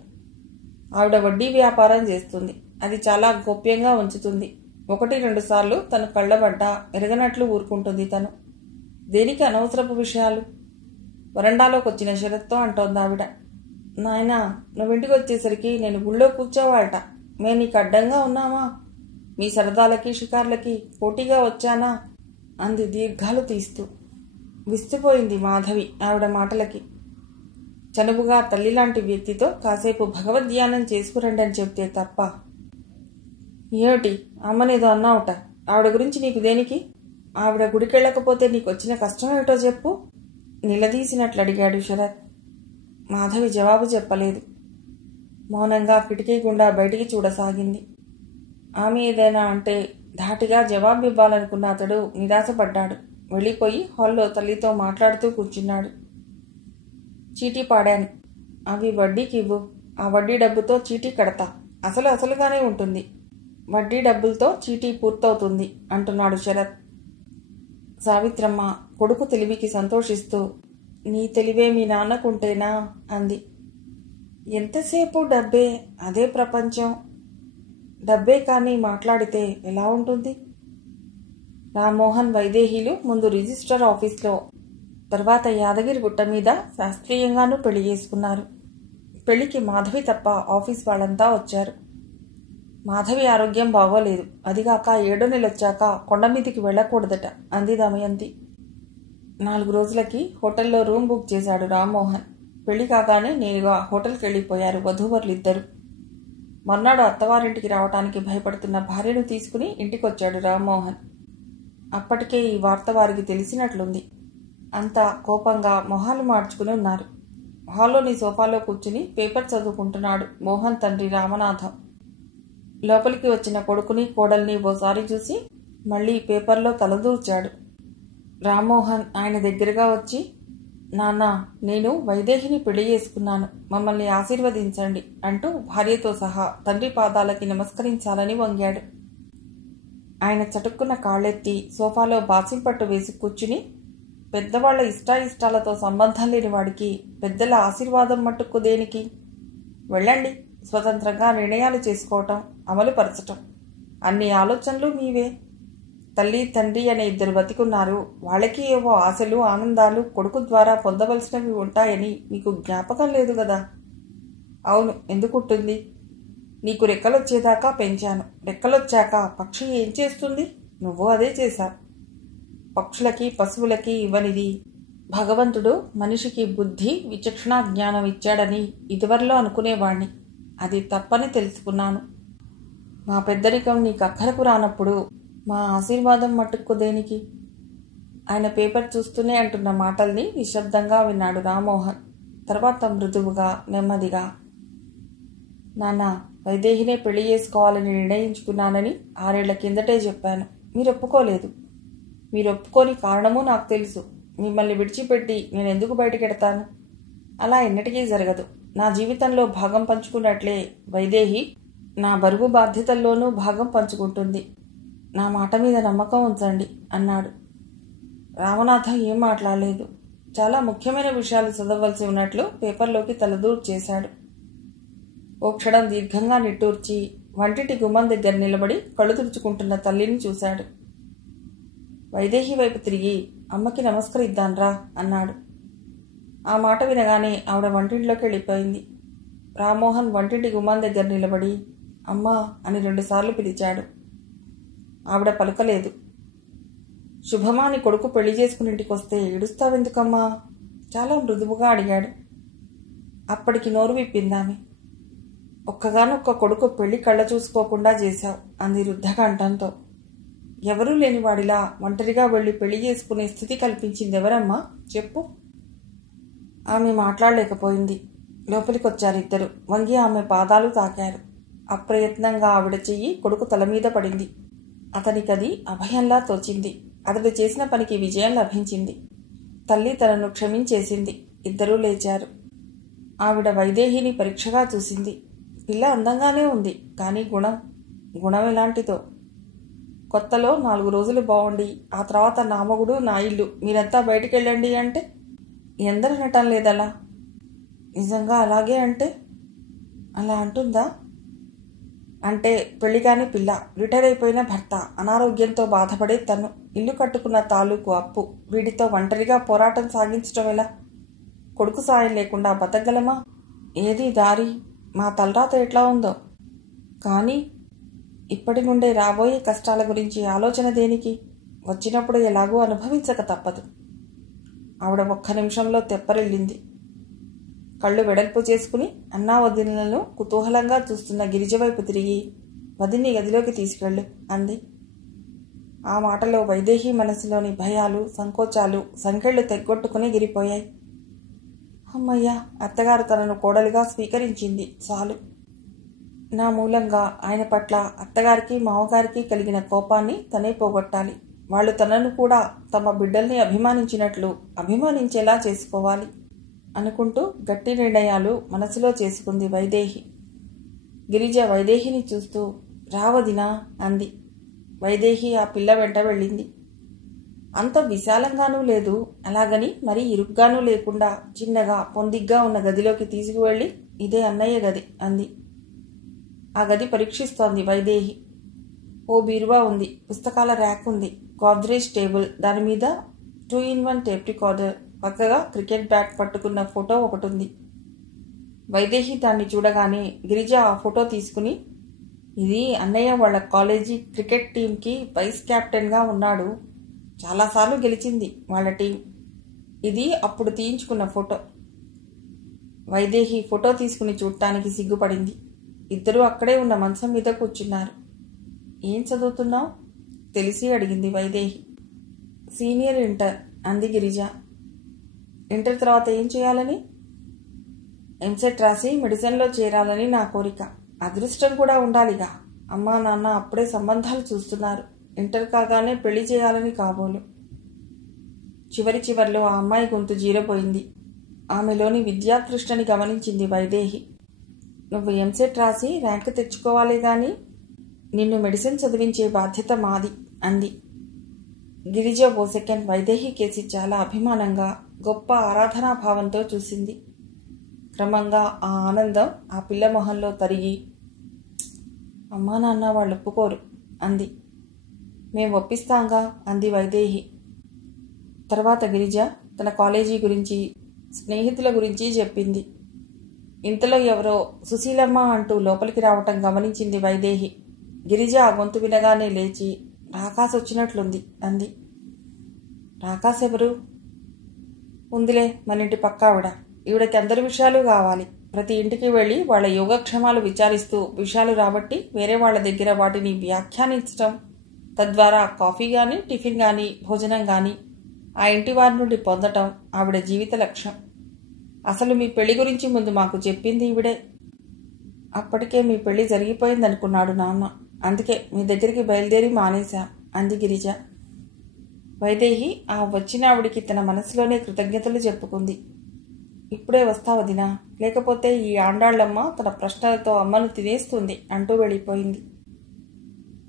ఆవిడ వడ్డీ వ్యాపారం చేస్తుంది. అది చాలా గోప్యంగా ఉంచుతుంది. 1-2 సార్లు తన కళ్ళబడ్డ ఎరగనట్లు ఊరుకుంటుంది. తను దేనికి అనవసరపు విషయాలు? వరండాలోకి వచ్చిన శరత్తో అంటోంది ఆవిడ. నాయనా, నువ్వింటికి వచ్చేసరికి నేను గుళ్ళో కూర్చోవాలట. మేము నీకు అడ్డంగా ఉన్నామా? మీ సరదాలకి షికార్లకి పోటీగా వచ్చానా? అంది దీర్ఘాలు తీస్తూ. విస్తుపోయింది మాధవి ఆవిడ మాటలకి. చనువుగా తల్లిలాంటి వ్యక్తితో కాసేపు భగవద్ధ్యానం చేసుకురండి అని చెప్తే తప్ప. ఏమిటి అమ్మనేదో అన్నావుట? ఆవిడ గురించి నీకు దేనికి? ఆవిడ గుడికెళ్ళకపోతే నీకు వచ్చిన కష్టం ఏమిటో చెప్పు నిలదీసినట్లు అడిగాడు శరత్. మాధవి జవాబు చెప్పలేదు. మౌనంగా కిటికీ గుండా బయటికి చూడసాగింది. ఆమె ఏదైనా అంటే ధాటిగా జవాబు ఇవ్వాలనుకున్న అతడు నిరాశపడ్డాడు. వెళ్ళిపోయి హాల్లో తల్లితో మాట్లాడుతూ కూర్చున్నాడు. చీటీ పాడాను, అవి వడ్డీకి ఇవ్వు. ఆ వడ్డీ డబ్బుతో చీటీ కడతా. అసలుగానే ఉంటుంది. వడ్డీ డబ్బులతో చీటీ పూర్తవుతుంది అంటున్నాడు శరత్. సావిత్రమ్మ కొడుకు తెలివికి సంతోషిస్తూ, నీ తెలివే మీ నాన్నకుంటేనా అంది. ఎంతసేపు డబ్బే, అదే ప్రపంచం. డబ్బే కానీ మాట్లాడితే ఎలా ఉంటుంది? రామ్మోహన్ వైదేహీలు ముందు రిజిస్టర్ ఆఫీస్లో, తర్వాత యాదగిరి గుట్ట మీద శాస్త్రీయంగానూ పెళ్లి చేసుకున్నారు. పెళ్లికి మాధవి తప్ప ఆఫీస్ వాళ్ళంతా వచ్చారు. మాధవి ఆరోగ్యం బాగోలేదు. అదిగాక 7వ నెల వచ్చాక కొండ మీదికి వెళ్ళకూడదట అంది దమయంతి. 4 రోజులకి హోటల్లో రూమ్ బుక్ చేశాడు రామ్మోహన్. పెళ్లి కాగానే నేరుగా హోటల్కి వెళ్ళిపోయారు వధూవరులిద్దరూ. మర్నాడు అత్తవారింటికి రావటానికి భయపడుతున్న భార్యను తీసుకుని ఇంటికొచ్చాడు రామ్మోహన్. అప్పటికే ఈ వార్త వారికి తెలిసినట్లుంది. అంతా కోపంగా మొహాలు మార్చుకుని ఉన్నారు. హాల్లోని సోఫాలో కూర్చుని పేపర్ చదువుకుంటున్నాడు మోహన్ తండ్రి రామనాథం. లోపలికి వచ్చిన కొడుకుని కోడల్ని ఓసారి చూసి మళ్లీ పేపర్లో తలదూర్చాడు. రామ్మోహన్ ఆయన దగ్గరగా వచ్చి, నాన్న, నేను వైదేహిని పెళ్లి చేసుకున్నాను, మమ్మల్ని ఆశీర్వదించండి అంటూ భార్యతో సహా తండ్రి పాదాలకి నమస్కరించాలని వంగాడు. ఆయన చటుక్కున్న కాళ్ళెత్తి సోఫాలో బాసింపట్టు వేసి కూర్చుని, పెద్దవాళ్ల ఇష్టాయిష్టాలతో సంబంధం లేని వాడికి పెద్దల ఆశీర్వాదం మట్టుకు దేనికి? వెళ్ళండి, స్వతంత్రంగా నిర్ణయాలు చేసుకోవటం, అమలు పరచటం, అన్ని ఆలోచనలు మీవే. తల్లి తండ్రి అనే 2 బతికున్నారు. వాళ్ళకి ఏవో ఆశలు ఆనందాలు కొడుకు ద్వారా పొందవలసినవి ఉంటాయని మీకు జ్ఞాపకం లేదు కదా? అవును, ఎందుకుంటుంది? నీకు రెక్కలొచ్చేదాకా పెంచాను. రెక్కలొచ్చాక పక్షి ఏం చేస్తుంది? నువ్వు అదే చేశావు. పక్షులకి పశువులకి ఇవ్వనిది భగవంతుడు మనిషికి బుద్ధి విచక్షణ జ్ఞానం ఇచ్చాడని ఇదివరలో అనుకునేవాణ్ణి. అది తప్పని తెలుసుకున్నాను. మా పెద్దరికం నీకు అక్కరకు రానప్పుడు మా ఆశీర్వాదం మట్టుకు దేనికి? ఆయన పేపర్ చూస్తూనే అంటున్న మాటల్ని నిశ్శబ్దంగా విన్నాడు రామ్మోహన్. తర్వాత మృదువుగా నెమ్మదిగా, నాన్న, వైదేహినే పెళ్లి చేసుకోవాలని నిర్ణయించుకున్నానని 6 ఏళ్ల కిందటే చెప్పాను. మీరు ఒప్పుకోలేదు. మీరు ఒప్పుకోని కారణమూ నాకు తెలుసు. మిమ్మల్ని విడిచిపెట్టి నేను ఎందుకు బయటకెడతాను? అలా ఎన్నటికీ జరగదు. నా జీవితంలో భాగం పంచుకున్నట్లే వైదేహి నా బరువు బాధ్యతల్లోనూ భాగం పంచుకుంటుంది. నా మాట మీద నమ్మకం ఉంచండి అన్నాడు. రామనాథం ఏం మాట్లాడలేదు. చాలా ముఖ్యమైన విషయాలు చదవవలసి ఉన్నట్లు పేపర్లోకి తలదూరు చేశాడు. ఓ క్షణం దీర్ఘంగా నిట్టూర్చి వంటింటి గుమ్మం దగ్గర నిలబడి కళ్ళు తుడుచుకుంటున్న తల్లిని చూశాడు. వైదేహి వైపు తిరిగి అమ్మకి నమస్కరిద్దాన్రా అన్నాడు. ఆ మాట వినగానే ఆవిడ వంటింట్లోకి వెళ్ళిపోయింది. రామ్మోహన్ వంటింటి గుమ్మం దగ్గర నిలబడి అమ్మా అని 2 సార్లు పిలిచాడు. ఆవిడ పలుకలేదు. శుభమాని కొడుకు పెళ్లి చేసుకుని ఇంటికొస్తే ఏడుస్తావెందుకమ్మా? చాలా మృదువుగా అడిగాడు. అప్పటికి నోరు విప్పిందామె. ఒక్కగానొక్క కొడుకు పెళ్లి కళ్ళ చూసుకోకుండా చేశావు అంది రుద్ధకంఠంతో. ఎవరూ లేని వాడిలా ఒంటరిగా వెళ్ళి పెళ్లి చేసుకునే స్థితి కల్పించిందెవరమ్మా చెప్పు? ఆమె మాట్లాడలేకపోయింది. లోపలికొచ్చారిద్దరు. వంగి ఆమె పాదాలు తాకారు. అప్రయత్నంగా ఆవిడ చెయ్యి కొడుకు తల మీద పడింది. అతనికది అభయంలా తోచింది. అతడు చేసిన పనికి విజయం లభించింది. తల్లి తనను క్షమించేసింది. ఇద్దరూ లేచారు. ఆవిడ వైదేహిని పరీక్షగా చూసింది. పిల్ల అందంగానే ఉంది, కానీ గుణం ఎలాంటిదో. కొత్తలో 4 రోజులు బాగుండి ఆ తర్వాత నా మొగుడు నా ఇల్లు మీరంతా బయటికెళ్ళండి అంటే ఎందరనటం లేదలా. నిజంగా అలాగే అంటే? అలా అంటుందా? అంటే పెళ్లి కాని పిల్ల, రిటైర్ అయిపోయిన భర్త, అనారోగ్యంతో బాధపడే తను, ఇల్లు కట్టుకున్న తాలూకు అప్పు, వీడితో ఒంటరిగా పోరాటం సాగించటం ఎలా? కొడుకు సాయం లేకుండా బతకగలమా? ఏది దారి? మా తలరాత ఎట్లా ఉందో. కానీ ఇప్పటి నుండే రాబోయే కష్టాల గురించి ఆలోచన దేనికి? వచ్చినప్పుడు ఎలాగో అనుభవించక తప్పదు. ఆవిడ 1 నిమిషంలో తెప్పరిల్లింది. కళ్ళు వెడల్పు చేసుకుని అన్నా వదినలను కుతూహలంగా చూస్తున్న గిరిజ వైపు తిరిగి వదిన్ని గదిలోకి తీసుకెళ్ళు అంది. ఆ మాటలో వైదేహి మనసులోని భయాలు, సంకోచాలు సంకెళ్ళు తెగ్గొట్టుకుని గిరిపోయాయి. అమ్మయ్య, అత్తగారు తనను కోడలిగా స్వీకరించింది చాలు. నా మూలంగా ఆయన పట్ల అత్తగారికి మామగారికి కలిగిన కోపాన్ని తనే పోగొట్టాలి. వాళ్ళు తనను కూడా తమ బిడ్డల్ని అభిమానించినట్లు అభిమానించేలా చేసుకోవాలి అనుకుంటూ గట్టి నిర్ణయాలు మనసులో చేసుకుంది వైదేహి. గిరిజ వైదేహిని చూస్తూ రావదినా అంది. వైదేహి ఆ పిల్ల వెంట వెళ్ళింది. అంత విశాలంగానూ లేదు, అలాగని మరీ ఇరుగ్గానూ లేకుండా చిన్నగా పొందిగ్గా ఉన్న గదిలోకి తీసుకువెళ్ళి ఇదే అన్నయ్య గది అంది. ఆ గది పరీక్షిస్తోంది వైదేహి. ఓ బీరువా ఉంది, పుస్తకాల ర్యాక్ ఉంది, గోద్రేజ్ టేబుల్, దానిమీద 2-in-1 టేప్ రికార్డర్, పక్కగా క్రికెట్ బ్యాట్ పట్టుకున్న ఫోటో ఒకటి ఉంది. వైదేహి దాన్ని చూడగానే గిరిజ ఆ ఫోటో తీసుకుని, ఇది అన్నయ్య వాళ్ళ కాలేజీ క్రికెట్ టీంకి వైస్ కెప్టెన్గా ఉన్నాడు, చాలాసార్లు గెలిచింది వాళ్ళ టీం, ఇది అప్పుడు తీయించుకున్న ఫోటో. వైదేహి ఫోటో తీసుకుని చూడటానికి సిగ్గుపడింది. ఇద్దరూ అక్కడే ఉన్న మంచం మీద కూర్చున్నారు. ఏం చదువుతున్నావు తెలిసి అడిగింది వైదేహి. సీనియర్ ఇంటర్ అంది గిరిజ. ఇంటర్ తర్వాత ఏం చేయాలని? ఎంసెట్ రాసి మెడిసిన్లో చేరాలని నా కోరిక. అదృష్టం కూడా ఉండాలిగా. అమ్మా నాన్న అప్పుడే సంబంధాలు చూస్తున్నారు. ఇంటర్ కాగానే పెళ్లి చేయాలని కాబోలు. చివర్లో ఆ అమ్మాయి గొంతు జీరపోయింది. ఆమెలోని విద్యాతృష్ణని గమనించింది వైదేహి. నువ్వు ఎంసెట్ రాసి ర్యాంకు తెచ్చుకోవాలి గాని నిన్ను మెడిసిన్ చదివించే బాధ్యత మాది అంది. గిరిజ ఓ సెకండ్ వైదేహి కేసి చాలా అభిమానంగా, గొప్ప ఆరాధనాభావంతో చూసింది. క్రమంగా ఆ ఆనందం ఆ పిల్ల మొహంలో తరిగి, అమ్మా నాన్న వాళ్ళు ఒప్పుకోరు అంది. మేం ఒప్పిస్తాంగా అంది వైదేహి. తర్వాత గిరిజ తన కాలేజీ గురించి, స్నేహితుల గురించి చెప్పింది. ఇంతలో ఎవరో సుశీలమ్మ అంటూ లోపలికి రావటం గమనించింది వైదేహి. గిరిజ ఆ గొంతు వినగానే లేచి, రాకాస్ వచ్చినట్లుంది అంది. రాకాస్ ఎవరు? ఉందిలే, మన ఇంటి పక్క ఆవిడ. ఈవిడకి అందరి విషయాలు కావాలి. ప్రతి ఇంటికి వెళ్ళి వాళ్ళ యోగక్షేమాలు విచారిస్తూ విషయాలు రాబట్టి వేరే వాళ్ళ దగ్గర వాటిని వ్యాఖ్యానించటం, తద్వారా కాఫీ కానీ టిఫిన్ కానీ భోజనం కానీ ఆ ఇంటి వారి నుండి పొందటం ఆవిడ జీవిత లక్ష్యం. అసలు మీ పెళ్లి గురించి ముందు మాకు చెప్పింది ఈవిడే. అప్పటికే మీ పెళ్లి జరిగిపోయిందనుకున్నాడు నాన్న. అందుకే మీ దగ్గరికి బయలుదేరి మానేశా. అంది గిరిజ. వైదేహి ఆ వచ్చిన ఆవిడికి తన మనసులోనే కృతజ్ఞతలు చెప్పుకుంది. ఇప్పుడే వస్తా వదినా, లేకపోతే ఈ ఆండాళ్ళమ్మ తన ప్రశ్నలతో అమ్మను తినేస్తుంది అంటూ వెళ్ళిపోయింది.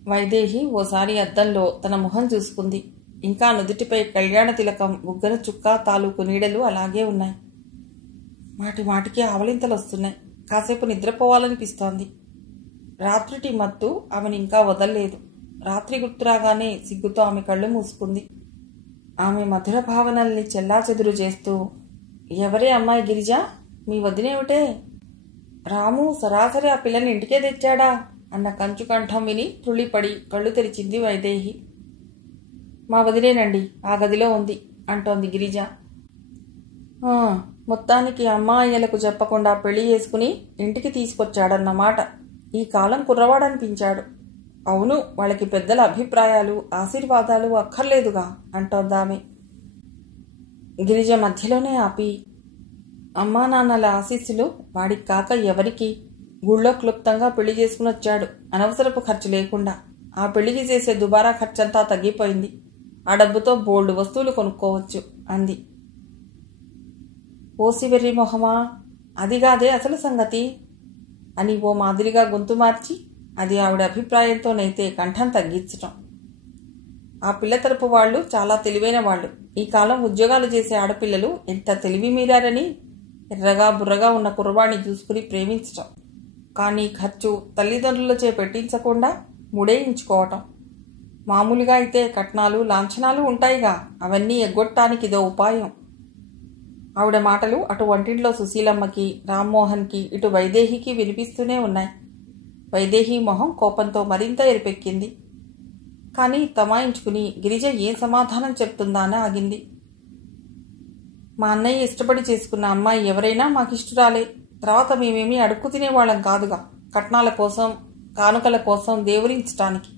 వైదేహి ఓసారి అద్దంలో తన మొహం చూసుకుంది. ఇంకా నుదుటిపై కళ్యాణ తిలకం, బుగ్గన చుక్క తాలూకు నీడలు అలాగే ఉన్నాయి. మాటి మాటికి ఆవలింతలొస్తున్నాయి. కాసేపు నిద్రపోవాలనిపిస్తోంది. రాత్రిటి మత్తు ఆమెను ఇంకా వదల్లేదు. రాత్రి గుర్తురాగానే సిగ్గుతో ఆమె కళ్ళు మూసుకుంది. ఆమె మధుర భావనల్ని చెల్లాచెదురు చేస్తూ, ఎవరే అమ్మాయి గిరిజ, మీ వదినేమిటే? రాము సరాసరి ఆ పిల్లని ఇంటికే తెచ్చాడా అన్న కంచు కంఠం విని తుళ్ళిపడి కళ్ళు తెరిచింది వైదేహి. మా వదిలేనండి, ఆ గదిలో ఉంది అంటోంది గిరిజ. మొత్తానికి అమ్మాయిలకు చెప్పకుండా పెళ్లి చేసుకుని ఇంటికి తీసుకొచ్చాడన్నమాట. ఈ కాలం కుర్రవాడనిపించాడు. అవును, వాళ్ళకి పెద్దల అభిప్రాయాలు, ఆశీర్వాదాలు అక్కర్లేదుగా అంటోందామె. గిరిజ మధ్యలోనే ఆపి, అమ్మా నాన్నల ఆశీస్సులు వాడికి కాక ఎవరికి? గుళ్ళో క్లుప్తంగా పెళ్లి చేసుకుని వచ్చాడు, అనవసరపు ఖర్చు లేకుండా. ఆ పెళ్లికి చేసే దుబారా ఖర్చంతా తగ్గిపోయింది. ఆ డబ్బుతో బోల్డు వస్తువులు కొనుక్కోవచ్చు అంది. ఓసివెర్రి మొహమా, అదిగాదే అసలు సంగతి అని ఓ మాదిరిగా గొంతు మార్చి, అది ఆవిడ అభిప్రాయంతోనైతే కంఠం తగ్గించటం. ఆ పిల్ల తరపు వాళ్ళు చాలా తెలివైన వాళ్ళు. ఈ కాలం ఉద్యోగాలు చేసే ఆడపిల్లలు ఎంత తెలివి మీరారని ఎర్రగా బుర్రగా ఉన్న కుర్రవాణ్ణి చూసుకుని ప్రేమించటం. కానీ ఖర్చు తల్లిదండ్రులచే పెట్టించకుండా ముడేయించుకోవటం. మామూలుగా అయితే కట్నాలు లాంఛనాలు ఉంటాయిగా, అవన్నీ ఎగ్గొట్టానికి ఇదో ఉపాయం. ఆవిడ మాటలు అటు వంటింట్లో సుశీలమ్మకి, రామ్మోహన్కి, ఇటు వైదేహికి వినిపిస్తూనే ఉన్నాయి. వైదేహి మొహం కోపంతో మరింత ఎరిపెక్కింది. కానీ తమాయించుకుని గిరిజ ఏం సమాధానం చెప్తుందా అని ఆగింది. మా అన్నయ్య ఇష్టపడి చేసుకున్న అమ్మాయి ఎవరైనా మాకిష్టురాలే. తర్వాత మేమేమీ అడుక్కు తినేవాళ్ళం కాదుగా, కట్నాల కోసం కానుకల కోసం దేవురించటానికి.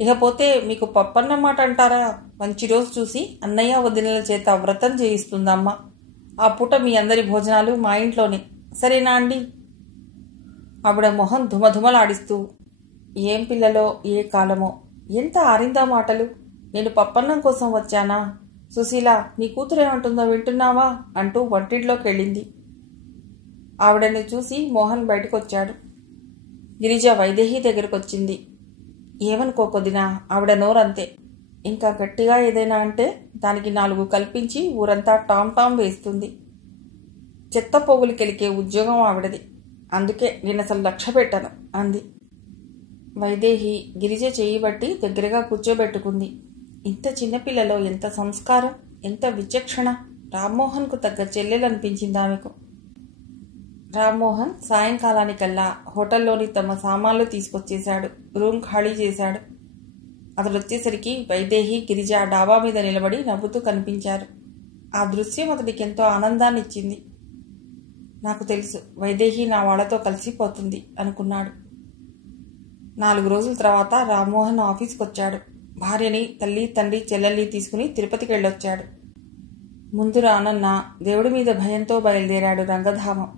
ఇకపోతే మీకు పప్పన్నమాట అంటారా? మంచి రోజు చూసి అన్నయ్య వదినల చేత వ్రతం చేయిస్తుందమ్మ. ఆ పూట మీ అందరి భోజనాలు మా ఇంట్లోనే, సరేనా అండి? ఆవిడ మొహం ధుమధుమలాడిస్తూ, ఏం పిల్లలో, ఏ కాలమో, ఎంత ఆరిందా మాటలు. నేను పప్పన్నం కోసం వచ్చానా? సుశీల, నీ కూతురేమంటుందో వింటున్నావా అంటూ వంటింట్లోకి వెళ్ళింది. ఆవిడని చూసి మోహన్ బయటకొచ్చాడు. గిరిజ వైదేహి దగ్గరకొచ్చింది. ఏమనుకోకొదినా, ఆవిడ నోరంతే. ఇంకా గట్టిగా ఏదైనా అంటే దానికి 4 కల్పించి ఊరంతా టామ్ టామ్ వేస్తుంది. చెత్త పోగులికెలికే ఉద్యోగం ఆవిడది. అందుకే నేనసలు లక్ష్య పెట్టను అంది. వైదేహి గిరిజ చేయి బట్టి దగ్గరగా కూర్చోబెట్టుకుంది. ఇంత చిన్నపిల్లలో ఎంత సంస్కారం, ఎంత విచక్షణ! రామ్మోహన్కు తగ్గ చెల్లెలనిపించింది ఆమెకు. రామ్మోహన్ సాయంకాలానికల్లా హోటల్లోని తమ సామాన్లు తీసుకొచ్చేశాడు. రూమ్ ఖాళీ చేశాడు. అతడు వచ్చేసరికి వైదేహి, గిరిజ డాబా మీద నిలబడి నవ్వుతూ కనిపించారు. ఆ దృశ్యం అతడికి ఎంతో ఆనందాన్నిచ్చింది. నాకు తెలుసు, వైదేహి నా వాళ్లతో కలిసిపోతుంది అనుకున్నాడు. 4 రోజుల తర్వాత రామ్మోహన్ ఆఫీస్కి వచ్చాడు. భార్యని, తల్లి, తండ్రి, చెల్లెల్ని తీసుకుని తిరుపతికి వెళ్ళొచ్చాడు. ముందు రానన్న దేవుడి మీద భయంతో బయలుదేరాడు రంగధామం.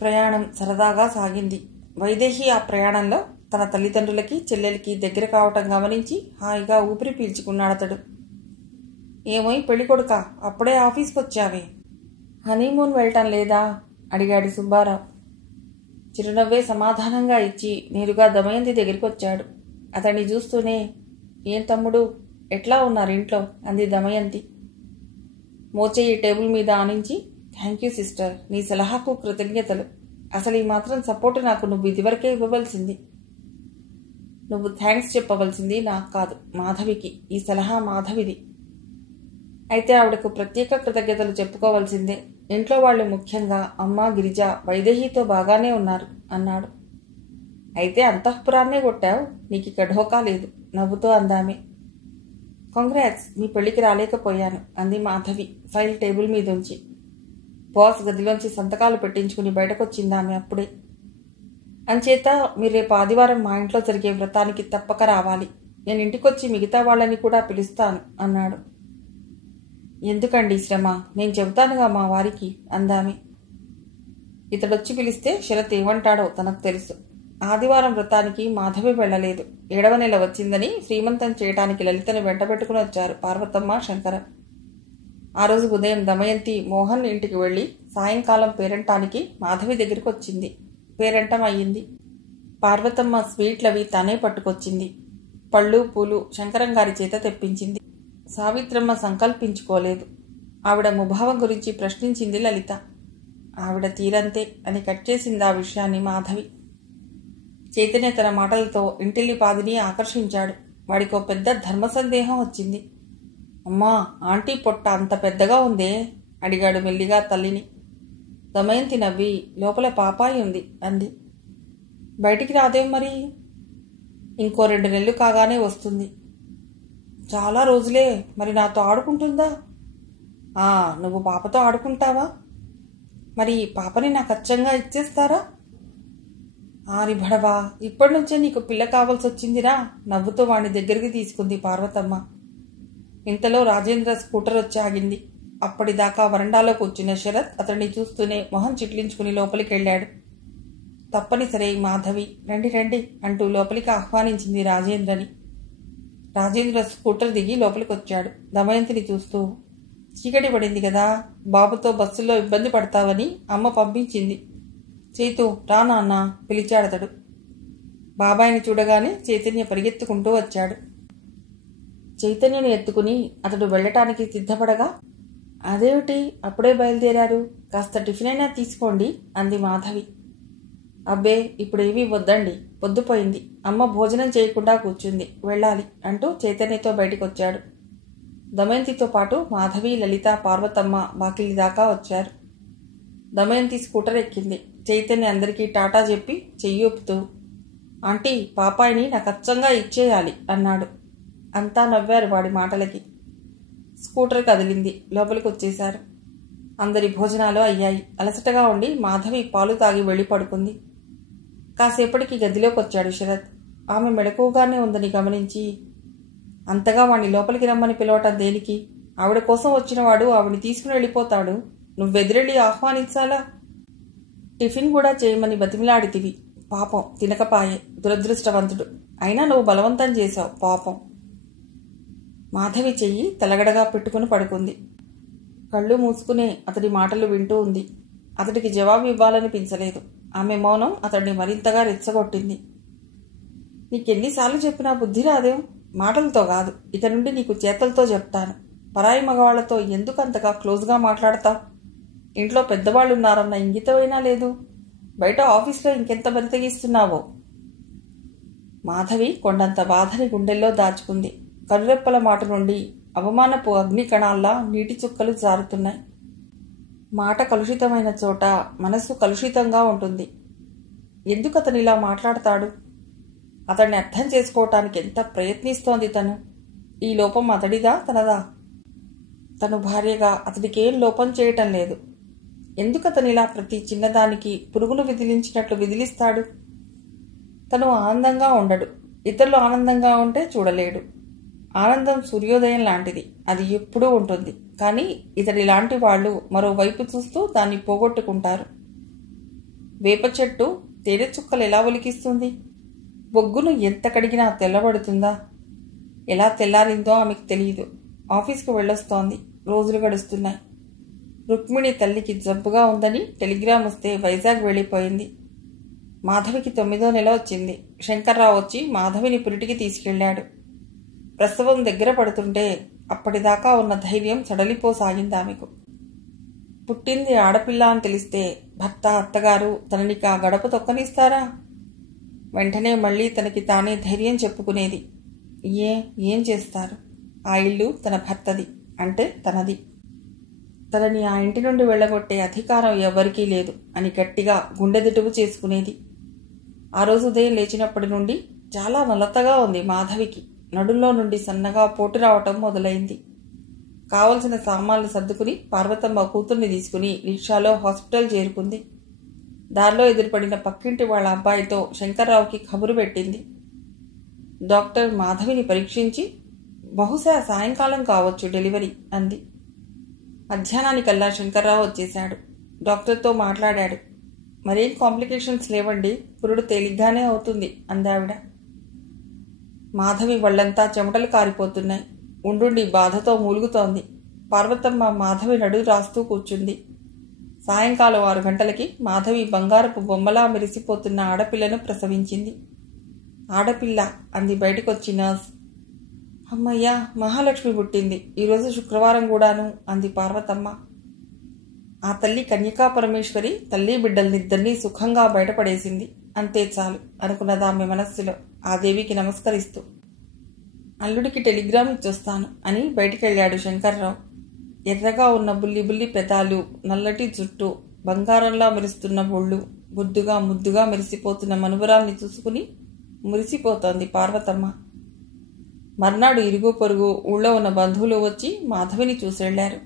ప్రయాణం సరదాగా సాగింది. వైదేహి ఆ ప్రయాణంలో తన తల్లిదండ్రులకి, చెల్లెలికి దగ్గర కావటం గమనించి హాయిగా ఊపిరి పీల్చుకున్నాడతడు. ఏమోయ్ పెళ్ళికొడుక, అప్పుడే ఆఫీస్కి వచ్చావే, హనీమూన్ వెళ్ళటం లేదా అడిగాడు సుబ్బారావు. చిరునవ్వే సమాధానంగా ఇచ్చి నేరుగా దమయంతి దగ్గరికి వచ్చాడు. అతన్ని చూస్తూనే, ఏం తమ్ముడు, ఎట్లా ఉన్నారు ఇంట్లో అంది దమయంతి. మోచేయి టేబుల్ మీద ఆనించి, థ్యాంక్ యూ సిస్టర్, నీ సలహాకు కృతజ్ఞతలు. అసలు ఈ మాత్రం సపోర్టు నాకు నువ్వు ఇదివరకే ఇవ్వవలసింది. నువ్వు థ్యాంక్స్ చెప్పవలసింది నాకు కాదు, మాధవికి. ఈ సలహా మాధవిది. అయితే ఆవిడకు ప్రత్యేక కృతజ్ఞతలు చెప్పుకోవలసిందే. ఇంట్లో వాళ్ళు, ముఖ్యంగా అమ్మ, గిరిజ, వైదేహితో బాగానే ఉన్నారు అన్నాడు. అయితే అంతఃపురాన్నే కొట్టావు, నీకిక ఢోకా లేదు నవ్వుతూ అందామే. కాంగ్రాట్స్, మీ పెళ్లికి రాలేకపోయాను అంది మాధవి ఫైల్ టేబుల్ మీదుంచి. బాస్ గదిలోంచి సంతకాలు పెట్టించుకుని బయటకొచ్చిందామె అప్పుడే. అంచేత మీరు రేపు ఆదివారం మా ఇంట్లో జరిగే వ్రతానికి తప్పక రావాలి. నేను ఇంటికొచ్చి మిగతా వాళ్ళని కూడా పిలుస్తాను అన్నాడు. ఎందుకండి శ్రమ, నేను చెబుతానుగా మా వారికి అందామె. ఇతడొచ్చి పిలిస్తే శరత్ ఏమంటాడో తనకు తెలుసు. ఆదివారం వ్రతానికి మాధవి వెళ్లలేదు. 7వ నెల వచ్చిందని శ్రీమంతం చేయటానికి లలితను వెంటబెట్టుకుని వచ్చారు పార్వతమ్మ, శంకరం. ఆ రోజు ఉదయం దమయంతి మోహన్ ఇంటికి వెళ్లి సాయంకాలం పేరంటానికి మాధవి దగ్గరికి వచ్చింది. పేరంటం అయ్యింది. పార్వతమ్మ స్వీట్లవి తనే పట్టుకొచ్చింది. పళ్ళు పూలు శంకరం గారి చేత తెప్పించింది. సావిత్రమ్మ సంకల్పించుకోలేదు. ఆవిడ ముభావం గురించి ప్రశ్నించింది లలిత. ఆవిడ తీరంతే అని కట్ చేసింది ఆ విషయాన్ని మాధవి. చైతన్య తన మాటలతో ఇంటిల్లిపాదిని ఆకర్షించాడు. వాడికో పెద్ద ధర్మ సందేహం వచ్చింది. అమ్మా, ఆంటీ పొట్ట అంత పెద్దగా ఉందే అడిగాడు మెల్లిగా తల్లిని. దమయంతి నవ్వి, లోపల పాపాయి ఉంది అంది. బయటికి రాదేం మరి? ఇంకో 2 నెలలు కాగానే వస్తుంది. చాలా రోజులే, మరి నాతో ఆడుకుంటుందా? నువ్వు పాపతో ఆడుకుంటావా? మరి పాపని నాకు అచ్చంగా ఇచ్చేస్తారా? ఆరి భడవా, ఇప్పటి నుంచే నీకు పిల్ల కావాల్సి వచ్చిందిరా నవ్వుతో వాణ్ణి దగ్గరికి తీసుకుంది పార్వతమ్మ. ఇంతలో రాజేంద్ర స్కూటర్ వచ్చి ఆగింది. అప్పటిదాకా వరండాలో కూర్చున్న శరత్ అతన్ని చూస్తూనే మొహం చిట్లించుకుని లోపలికి వెళ్ళాడు. తప్పనిసరి మాధవి, రండి రండి అంటూ లోపలికి ఆహ్వానించింది రాజేంద్రని. రాజేంద్ర స్కూటర్ దిగి లోపలికి వచ్చాడు. దమయంతిని చూస్తూ, చీకటి పడింది కదా, బాబుతో బస్సులో ఇబ్బంది పడతావని అమ్మ పంపించింది. చైతు, రా నాన్న పిలిచాడతడు. బాబాయిని చూడగానే చైతన్య పరిగెత్తుకుంటూ వచ్చాడు. చైతన్యని ఎత్తుకుని అతడు వెళ్లటానికి సిద్ధపడగా, అదేమిటి అప్పుడే బయలుదేరారు, కాస్త టిఫిన్ అయినా తీసుకోండి అంది మాధవి. అబ్బే, ఇప్పుడేమీ వద్దండి, పొద్దుపోయింది, అమ్మ భోజనం చేయకుండా కూర్చుంది, వెళ్ళాలి అంటూ చైతన్యతో బయటికొచ్చాడు. దమయంతితో పాటు మాధవి, లలిత, పార్వతమ్మ వాకిలి దాకా వచ్చారు. దమయంతి స్కూటర్ ఎక్కింది. చైతన్య అందరికీ టాటా చెప్పి చెయ్యూపుతూ, ఆంటీ, పాపాయిని నాకు అచ్చంగా ఇచ్చేయాలి అన్నాడు. అంతా నవ్వారు వాడి మాటలకి. స్కూటర్ కదిలింది. లోపలికి వచ్చేశారు. అందరి భోజనాలు అయ్యాయి. అలసటగా ఉండి మాధవి పాలు తాగి వెళ్ళి పడుకుంది. కాసేపటికి గదిలోకి వచ్చాడు శరత్. ఆమె మెడకుగానే ఉందని గమనించి, అంతగా వాణ్ణి లోపలికి రమ్మని పిలవటం దేనికి? ఆవిడ కోసం వచ్చినవాడు ఆవిడని తీసుకుని వెళ్ళిపోతాడు, నువ్వెదిరెళ్ళి ఆహ్వానించాలా? టిఫిన్ కూడా చేయమని బతిమిలాడితివి, పాపం తినకపాయే, దురదృష్టవంతుడు. అయినా నువ్వు బలవంతం చేశావు, పాపం. మాధవి చెయ్యి తలగడగా పెట్టుకుని పడుకుంది. కళ్ళు మూసుకునే అతడి మాటలు వింటూ ఉంది. అతడికి జవాబు ఇవ్వాలనిపించలేదు. ఆమె మౌనం అతడిని మరింతగా రెచ్చగొట్టింది. నీకెన్నిసార్లు చెప్పినా బుద్ధి రాదేం? మాటలతో కాదు, ఇక నుండి నీకు చేతలతో చెప్తాను. పరాయి మగవాళ్లతో ఎందుకు అంతగా క్లోజ్గా మాట్లాడతావు? ఇంట్లో పెద్దవాళ్లున్నారన్న ఇంగితమైనా లేదు. బయట ఆఫీస్లో ఇంకెంత బరితగిస్తున్నావో. మాధవి కొండంత బాధని గుండెల్లో దాచుకుంది. కనురెప్పల మాట నుండి అవమానపు అగ్ని కణాల్లా నీటి చుక్కలు జారుతున్నాయి. మాట కలుషితమైన చోట మనస్సు కలుషితంగా ఉంటుంది. ఎందుకు అతను ఇలా మాట్లాడతాడు? అతన్ని అర్థం చేసుకోవటానికి ఎంత ప్రయత్నిస్తోంది తను. ఈ లోపం అతడిదా, తనదా? తను భార్యగా అతడికేం లోపం చేయటం లేదు. ఎందుకు అతను ఇలా ప్రతి చిన్నదానికి పురుగును విదిలించినట్లు విదిలిస్తాడు? తను ఆనందంగా ఉండడు. ఇతరులు ఆనందంగా ఉంటే చూడలేడు. ఆనందం సూర్యోదయం లాంటిది, అది ఎప్పుడూ ఉంటుంది. కానీ ఇతడి లాంటి వాళ్ళు మరోవైపు చూస్తూ దాన్ని పోగొట్టుకుంటారు. వేప చెట్టు తేనె చుక్కలు ఎలా ఒలికిస్తుంది? బొగ్గును ఎంత కడిగినా తెల్లబడుతుందా? ఎలా తెల్లారిందో ఆమెకు తెలియదు. ఆఫీస్కు వెళ్ళొస్తోంది. రోజులు గడుస్తున్నాయి. రుక్మిణి తల్లికి జబ్బుగా ఉందని టెలిగ్రామ్ వస్తే వైజాగ్ వెళ్ళిపోయింది. మాధవికి 9వ నెల వచ్చింది. శంకర్రావు వచ్చి మాధవిని పురిటికి తీసుకెళ్లాడు. ప్రసవం దగ్గర పడుతుంటే అప్పటిదాకా ఉన్న ధైర్యం సడలిపోసాగింది ఆమెకు. పుట్టింది ఆడపిల్ల అని తెలిస్తే భర్త, అత్తగారు తననికి ఆ గడప తొక్కనిస్తారా? వెంటనే మళ్లీ తనకి తానే ధైర్యం చెప్పుకునేది. ఏం చేస్తారు? ఆ ఇల్లు తన భర్తది, అంటే తనది. తనని ఆ ఇంటి నుండి వెళ్ళగొట్టే అధికారం ఎవ్వరికీ లేదు అని గట్టిగా గుండెదిటువు చేసుకునేది. ఆ రోజు ఉదయం లేచినప్పటి నుండి చాలా నలతగా ఉంది మాధవికి. నడుల్లో నుండి సన్నగా పోటు రావటం మొదలైంది. కావలసిన సామాన్లు సర్దుకుని పార్వతమ్మ కూతుర్ని తీసుకుని రిక్షాలో హాస్పిటల్ చేరుకుంది. దారిలో ఎదురుపడిన పక్కింటి వాళ్ళ అబ్బాయితో శంకర్రావుకి కబురు పెట్టింది. డాక్టర్ మాధవిని పరీక్షించి, బహుశా సాయంకాలం కావచ్చు డెలివరీ అంది. మధ్యాహ్నానికల్లా శంకర్రావు వచ్చేశాడు. డాక్టర్తో మాట్లాడాడు. మరేం కాంప్లికేషన్స్ లేవండి, పురుడు తేలిగ్గానే అవుతుంది అందావిడ. మాధవి వళ్లంతా చెమటలు కారిపోతున్నాయి. ఉండుండి బాధతో మూలుగుతోంది. పార్వతమ్మ మాధవి నడు రాస్తూ కూర్చుంది. సాయంకాలం 6 గంటలకి మాధవి బంగారపు బొమ్మలా మెరిసిపోతున్న ఆడపిల్లను ప్రసవించింది. ఆడపిల్ల అంది బయటకొచ్చి నర్స్. అమ్మయ్యా, మహాలక్ష్మి పుట్టింది, ఈరోజు శుక్రవారం కూడాను అంది పార్వతమ్మ. ఆ తల్లి కన్యకా పరమేశ్వరి తల్లి బిడ్డలనిద్దరినీ సుఖంగా బయటపడేసింది, అంతే చాలు అనుకున్నదామె మనస్సులో ఆ దేవికి నమస్కరిస్తూ. అల్లుడికి టెలిగ్రామ్ ఇచ్చొస్తాను అని బయటికెళ్ళాడు శంకర్రావు. ఎర్రగా ఉన్న బుల్లి బుల్లి పెదాలు, నల్లటి జుట్టు, బంగారంలా మెరుస్తున్న ఒళ్ళు, ముద్దుగా మెరిసిపోతున్న మనుమరాల్ని చూసుకుని మురిసిపోతోంది పార్వతమ్మ. మర్నాడు ఇరుగు పొరుగు ఊళ్ళో ఉన్న బంధువులు వచ్చి మాధవిని చూసెళ్లారు.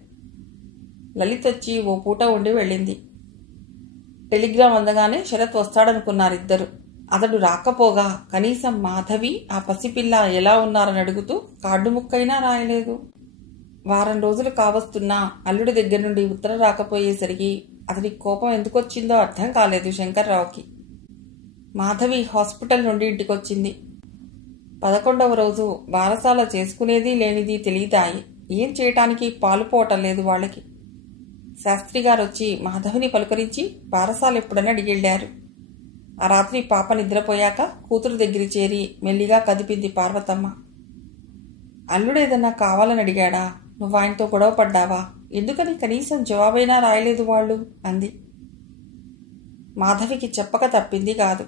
లలిత్ వచ్చి ఓ పూట ఉండి వెళ్ళింది. టెలిగ్రామ్ అందగానే శరత్ వస్తాడనుకున్నారిద్దరు. అతడు రాకపోగా కనీసం మాధవి ఆ పసిపిల్ల ఎలా ఉన్నారని అడుగుతూ కార్డు ముక్కైనా రాయలేదు. వారం రోజులు కావస్తున్నా అల్లుడి దగ్గర నుండి ఉత్తరం రాకపోయేసరికి అతడికి కోపం ఎందుకొచ్చిందో అర్థం కాలేదు శంకర్రావుకి. మాధవి హాస్పిటల్ నుండి ఇంటికొచ్చింది. 11వ రోజు బారసాల చేసుకునేది లేనిది తెలియదాయి. ఏం చేయటానికి పాలు పోవటం లేదు వాళ్ళకి. శాస్త్రి గారు వచ్చి మాధవిని పలుకరించి బారసాలు ఎప్పుడని అడిగెళ్ళారు. ఆ రాత్రి పాప నిద్రపోయాక కూతురు దగ్గర చేరి మెల్లిగా కదిపింది పార్వతమ్మ. అల్లుడేదన్నా కావాలని అడిగాడా? నువ్వు ఆయనతో గొడవ పడ్డావా? ఎందుకని కనీసం జవాబైనా రాయలేదు వాళ్ళు అంది. మాధవికి చెప్పక తప్పింది కాదు.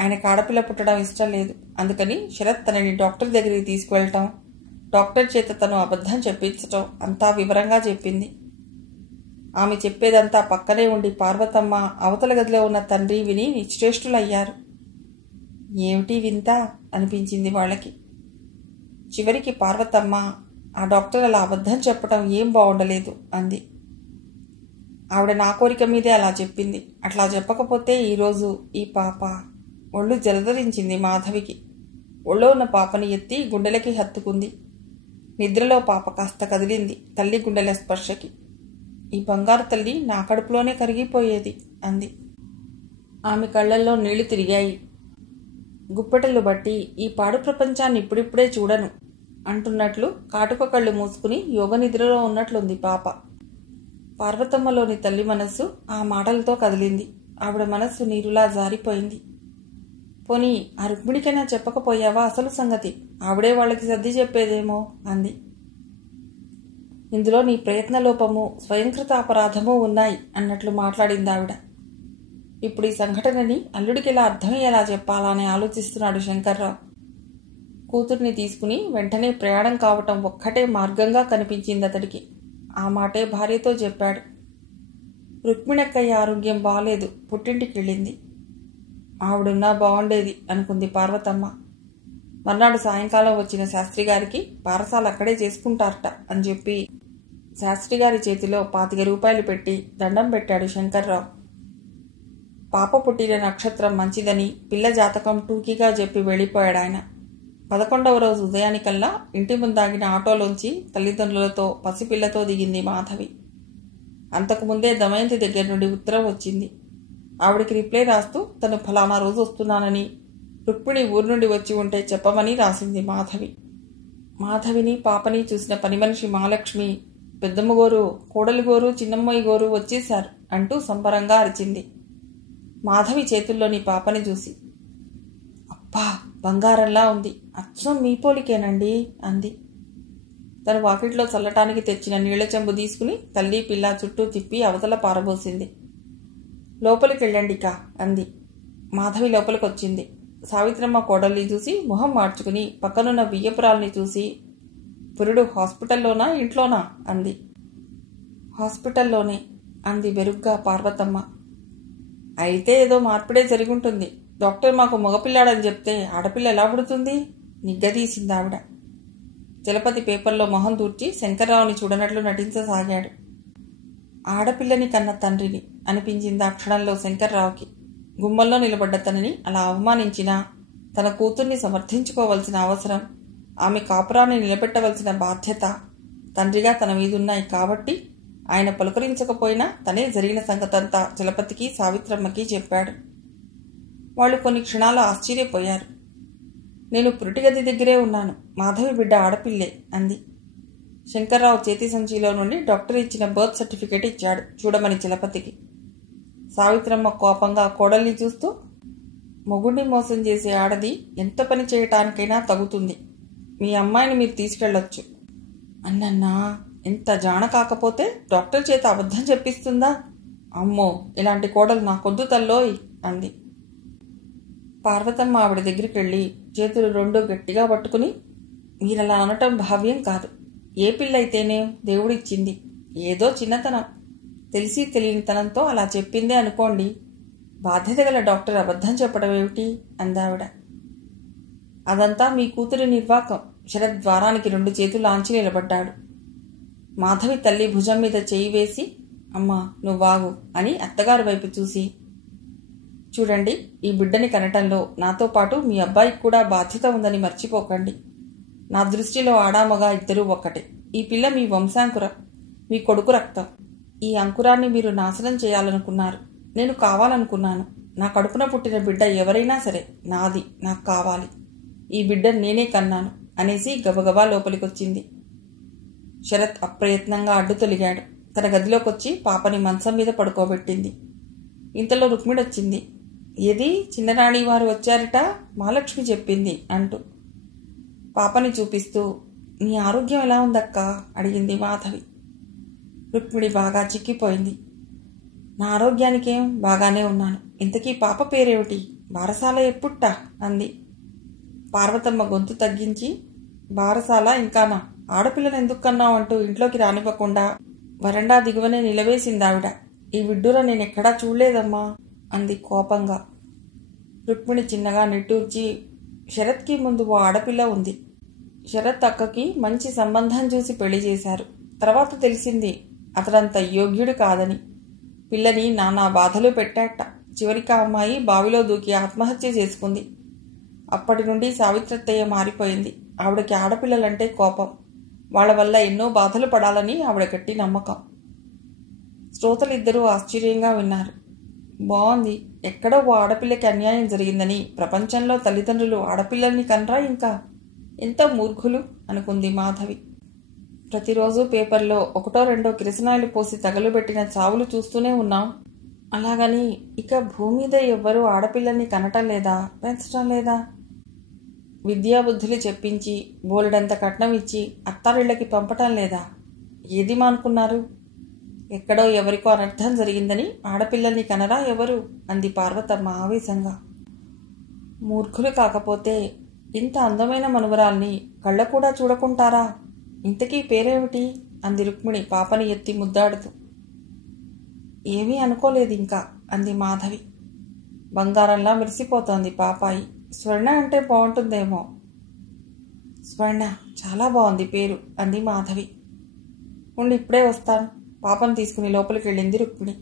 ఆయనకు ఆడపిల్ల పుట్టడం ఇష్టం లేదు. అందుకని శరత్ తనని డాక్టర్ దగ్గరికి తీసుకువెళ్ళటం, డాక్టర్ చేత తను అబద్ధం చెప్పించటం అంతా వివరంగా చెప్పింది. ఆమె చెప్పేదంతా పక్కనే ఉండి పార్వతమ్మ అవతల గదిలో ఉన్న తండ్రి విని నిశ్చేష్టులయ్యారు. ఏమిటి వింత అనిపించింది వాళ్ళకి. చివరికి పార్వతమ్మ, ఆ డాక్టర్ అలా అబద్ధం చెప్పటం ఏం బాగుండలేదు అంది. ఆవిడ నా కోరిక మీదే అలా చెప్పింది. అట్లా చెప్పకపోతే ఈరోజు ఈ పాప ఒళ్ళు జలధరించింది మాధవికి. ఒళ్ళో ఉన్న పాపని ఎత్తి గుండెలకి హత్తుకుంది. నిద్రలో పాప కాస్త కదిలింది తల్లి గుండెల స్పర్శకి. ఈ బంగారు తల్లి నా కడుపులోనే కరిగిపోయేది అంది. ఆమె కళ్లల్లో నీళ్లు తిరిగాయి. గుప్పెటలు బట్టి ఈ పాడు ప్రపంచాన్ని ఇప్పుడిప్పుడే చూడను అంటున్నట్లు కాటుక కళ్ళు మూసుకుని యోగ నిద్రలో ఉన్నట్లుంది పాప. పార్వతమ్మలోని తల్లి మనస్సు ఆ మాటలతో కదిలింది. ఆవిడ మనస్సు నీరులా జారిపోయింది. పోనీ ఆ రుక్మిణికైనా చెప్పకపోయావా అసలు సంగతి? ఆవిడే వాళ్ళకి సర్ది చెప్పేదేమో అంది. ఇందులో నీ ప్రయత్నలోపము స్వయంకృత అపరాధము ఉన్నాయి అన్నట్లు మాట్లాడింది ఆవిడ. ఇప్పుడు ఈ సంఘటనని అల్లుడికి ఎలా అర్థమయ్యేలా చెప్పాలా అని ఆలోచిస్తున్నాడు శంకర్రావు. కూతుర్ని తీసుకుని వెంటనే ప్రయాణం కావటం ఒక్కటే మార్గంగా కనిపించింది అతడికి. ఆ మాటే భార్యతో చెప్పాడు. రుక్మిణక్కయ్య ఆరోగ్యం బాలేదు, పుట్టింటికి వెళ్ళింది. ఆవిడున్నా బాగుండేది అనుకుంది పార్వతమ్మ. మర్నాడు సాయంకాలం వచ్చిన శాస్త్రి గారికి బారసాలు అక్కడే చేసుకుంటారట అని చెప్పి శాస్త్రి గారి చేతిలో 25 రూపాయలు పెట్టి దండం పెట్టాడు శంకర్రావు. పాప పుట్టిన నక్షత్రం మంచిదని పిల్ల జాతకం టూకీగా చెప్పి వెళ్ళిపోయాడు ఆయన. 11వ రోజు ఉదయానికల్లా ఇంటి ముందాగిన ఆటోలోంచి తల్లిదండ్రులతో పసిపిల్లతో దిగింది మాధవి. అంతకుముందే దమయంతి దగ్గర నుండి ఉత్తరం వచ్చింది. ఆవిడికి రిప్లై రాస్తూ తను ఫలానా రోజు వస్తున్నానని, రుక్మిణి ఊరు నుండి వచ్చి ఉంటే చెప్పమని రాసింది మాధవి. మాధవిని పాపని చూసిన పని మనిషి మహాలక్ష్మి, పెద్దమ్మగోరు, కోడలిగోరు, చిన్నమ్మాయి గోరు వచ్చేశారు అంటూ సంబరంగా అరిచింది. మాధవి చేతుల్లోని పాపని చూసి, అబ్బా బంగారంలా ఉంది, అచ్చం మీ పోలికేనండి అంది. తను వాకిట్లో చల్లటానికి తెచ్చిన నీళ్ల చెంబు తీసుకుని తల్లి పిల్ల చుట్టూ తిప్పి అవతల పారబోసింది. లోపలికెళ్ళండికా అంది. మాధవి లోపలికొచ్చింది. సావిత్రమ్మ కోడల్ని చూసి మొహం మార్చుకుని పక్కనున్న బియ్యపురాల్ని చూసి, పురుడు హాస్పిటల్లోనా ఇంట్లోనా అంది. హాస్పిటల్లోనే అంది బెరుగ్గా పార్వతమ్మ. అయితే ఏదో మార్పిడే జరుగుంటుంది. డాక్టర్ మాకు మగపిల్లాడని చెప్తే ఆడపిల్ల ఎలా పుడుతుంది? నిగ్గదీసింది ఆవిడ. చలపతి పేపర్లో మొహం దూర్చి శంకర్రావుని చూడనట్లు నటించసాగాడు. ఆడపిల్లని కన్న తండ్రిని అనిపించింది ఆ క్షణంలో శంకర్రావుకి. గుమ్మల్లో నిలబడ్డ తనని అలా అవమానించినా తన కూతుర్ని సమర్థించుకోవలసిన అవసరం, ఆమె కాపురాన్ని నిలబెట్టవలసిన బాధ్యత తండ్రిగా తన మీదున్నాయి కాబట్టి ఆయన పలుకరించకపోయినా తనే జరిగిన సంగతంతా చలపతికి సావిత్రమ్మకి చెప్పాడు. వాళ్ళు కొన్ని క్షణాలు ఆశ్చర్యపోయారు. నేను పురిటిగది దగ్గరే ఉన్నాను, మాధవి బిడ్డ ఆడపిల్లే అంది. శంకర్రావు చేతి సంచిలో నుండి డాక్టర్ ఇచ్చిన బర్త్ సర్టిఫికేట్ ఇచ్చాడు చూడమని చలపతికి. సావిత్రమ్మ కోపంగా కోడల్ని చూస్తూ, మొగుడిని మోసం చేసే ఆడది ఎంత పని చేయటానికైనా తగుతుంది. మీ అమ్మాయిని మీరు తీసుకెళ్లొచ్చు. అన్నన్నా, ఎంత జాణ కాకపోతే డాక్టర్ చేత అబద్ధం చెప్పిస్తుందా? అమ్మో, ఇలాంటి కోడలు నాకొద్దు తల్లోయ్ అంది. పార్వతమ్మ ఆవిడ దగ్గరికి వెళ్ళి చేతులు రెండూ గట్టిగా పట్టుకుని, మీరలా అనటం భావ్యం కాదు. ఏ పిల్లయితేనే దేవుడిచ్చింది. ఏదో చిన్నతనం, తెలిసి తెలియనితనంతో అలా చెప్పిందే అనుకోండి. బాధ్యత గల డాక్టర్ అబద్ధం చెప్పడం ఏమిటి అందావిడ. అదంతా మీ కూతురి నిర్వాకం. శరత్ ద్వారానికి 2 చేతులు ఆంచి నిలబడ్డాడు. మాధవి తల్లి భుజం మీద చేయి వేసి, అమ్మా నువ్వాగు అని అత్తగారి వైపు చూసి, చూడండి, ఈ బిడ్డని కనటంలో నాతో పాటు మీ అబ్బాయికి కూడా బాధ్యత ఉందని మర్చిపోకండి. నా దృష్టిలో ఆడామగా ఇద్దరూ ఒక్కటే. ఈ పిల్ల మీ వంశాంకురం, మీ కొడుకు రక్తం. ఈ అంకురాన్ని మీరు నాశనం చేయాలనుకున్నారు. నేను కావాలనుకున్నాను. నా కడుపున పుట్టిన బిడ్డ ఎవరైనా సరే నాది, నాకు కావాలి. ఈ బిడ్డను నేనే కన్నాను అనేసి గబగబా లోపలికొచ్చింది. శరత్ అప్రయత్నంగా అడ్డు తొలిగాడు. తన గదిలోకొచ్చి పాపని మంచం మీద పడుకోబెట్టింది. ఇంతలో రుక్మిడొచ్చింది. ఏది, చిన్నరాణి వారు వచ్చారట, మహాలక్ష్మి చెప్పింది అంటూ పాపని చూపిస్తూ, నీ ఆరోగ్యం ఎలా ఉందక్కా అడిగింది మాధవి. రుక్మిడి బాగా చిక్కిపోయింది. నా ఆరోగ్యానికేం, బాగానే ఉన్నాను. ఇంతకీ పాప పేరేమిటి? బారసాల ఎప్పుట్టా అంది. పార్వతమ్మ గొంతు తగ్గించి, బారసాల ఇంకానా? ఆడపిల్లను ఎందుకు కన్నావు అంటూ ఇంట్లోకి రానివ్వకుండా వరండా దిగువనే నిలవేసిందావిడ. ఈ విడ్డూర నేనెక్కడా చూడలేదమ్మా అంది కోపంగా. రుక్మిణి చిన్నగా నిట్టూర్చి, శరత్కి ముందు ఓ ఆడపిల్ల ఉంది. శరత్ అక్కకి మంచి సంబంధం చూసి పెళ్లి చేశారు. తర్వాత తెలిసింది అతడంత యోగ్యుడు కాదని. పిల్లని నానా బాధలు పెట్టాట. చివరికి ఆ అమ్మాయి బావిలో దూకి ఆత్మహత్య చేసుకుంది. అప్పటి నుండి సావిత్రత్తయ్య మారిపోయింది. ఆవిడకి ఆడపిల్లలంటే కోపం. వాళ్ల వల్ల ఎన్నో బాధలు పడాలని ఆవిడ గట్టి నమ్మకం. శ్రోతలిద్దరూ ఆశ్చర్యంగా విన్నారు. బాగుంది, ఎక్కడో ఓ ఆడపిల్లకి అన్యాయం జరిగిందని ప్రపంచంలో తల్లిదండ్రులు ఆడపిల్లల్ని కనరా ఇంకా? ఎంత మూర్ఖులు అనుకుంది మాధవి. ప్రతిరోజు పేపర్లో 1-2 కిరసనాయిలు పోసి తగలుబెట్టిన చావులు చూస్తూనే ఉన్నాం. అలాగని ఇక భూమి మీద ఎవ్వరూ ఆడపిల్లల్ని కనటం లేదా, పెంచటం లేదా? విద్యాబుద్ధులు చెప్పించి బోలెడంత కట్నం ఇచ్చి అత్తారిళ్లకి పంపటం లేదా? ఏది మానుకున్నారు? ఎక్కడో ఎవరికో అనర్థం జరిగిందని ఆడపిల్లల్ని కనరా ఎవరు అంది పార్వతమ్మ ఆవేశంగా. మూర్ఖులు కాకపోతే ఇంత అందమైన మనుమరాల్ని కళ్ళ కూడా చూడకుంటారా? ఇంతకీ పేరేమిటి అంది రుక్మిణి పాపని ఎత్తి ముద్దాడుతూ. ఏమీ అనుకోలేదు ఇంకా అంది మాధవి. బంగారంలా మెరిసిపోతోంది పాపాయి. స్వర్ణ అంటే బాగుంటుందేమో. స్వర్ణ చాలా బాగుంది పేరు అంది మాధవి. ఉండి ఇప్పుడే వస్తాను. పాపను తీసుకుని లోపలికి వెళ్ళింది రుక్మిణి.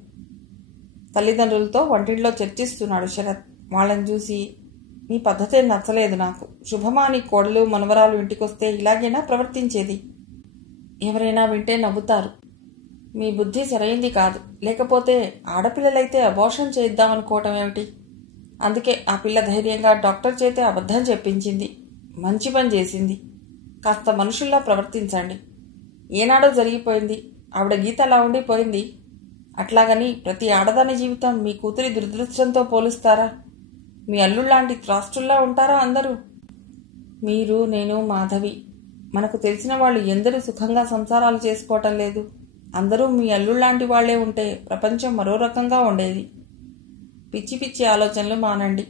తల్లిదండ్రులతో వంటింట్లో చర్చిస్తున్నాడు శరత్. వాళ్ళని చూసి, నీ పద్ధతే నచ్చలేదు నాకు. శుభమాని కోడలు మనవరాలు ఇంటికొస్తే ఇలాగేనా ప్రవర్తించేది? ఎవరైనా వింటే నవ్వుతారు. మీ బుద్ధి సరైంది కాదు. లేకపోతే ఆడపిల్లలైతే అబార్షన్ చేద్దామనుకోవటం ఏమిటి? అందుకే ఆ పిల్ల ధైర్యంగా డాక్టర్ చేతే అబద్ధం చెప్పించింది. మంచి పని చేసింది. కాస్త మనుషుల్లా ప్రవర్తించండి. ఏనాడో జరిగిపోయింది. ఆవిడ గీత అలా ఉండిపోయింది. అట్లాగని ప్రతి ఆడదాని జీవితం మీ కూతురి దురదృష్టంతో పోలుస్తారా? మీ అల్లుళ్లాంటి త్రాష్టుల్లా ఉంటారా అందరూ? మీరు, నేను, మాధవి, మనకు తెలిసిన వాళ్ళు ఎందరూ సుఖంగా సంసారాలు చేసుకోవటం లేదు. అందరూ మీ అల్లుళ్లాంటి వాళ్లే ఉంటే ప్రపంచం మరో రకంగా ఉండేది. పిచ్చి పిచ్చి ఆలోచనలు మానండి.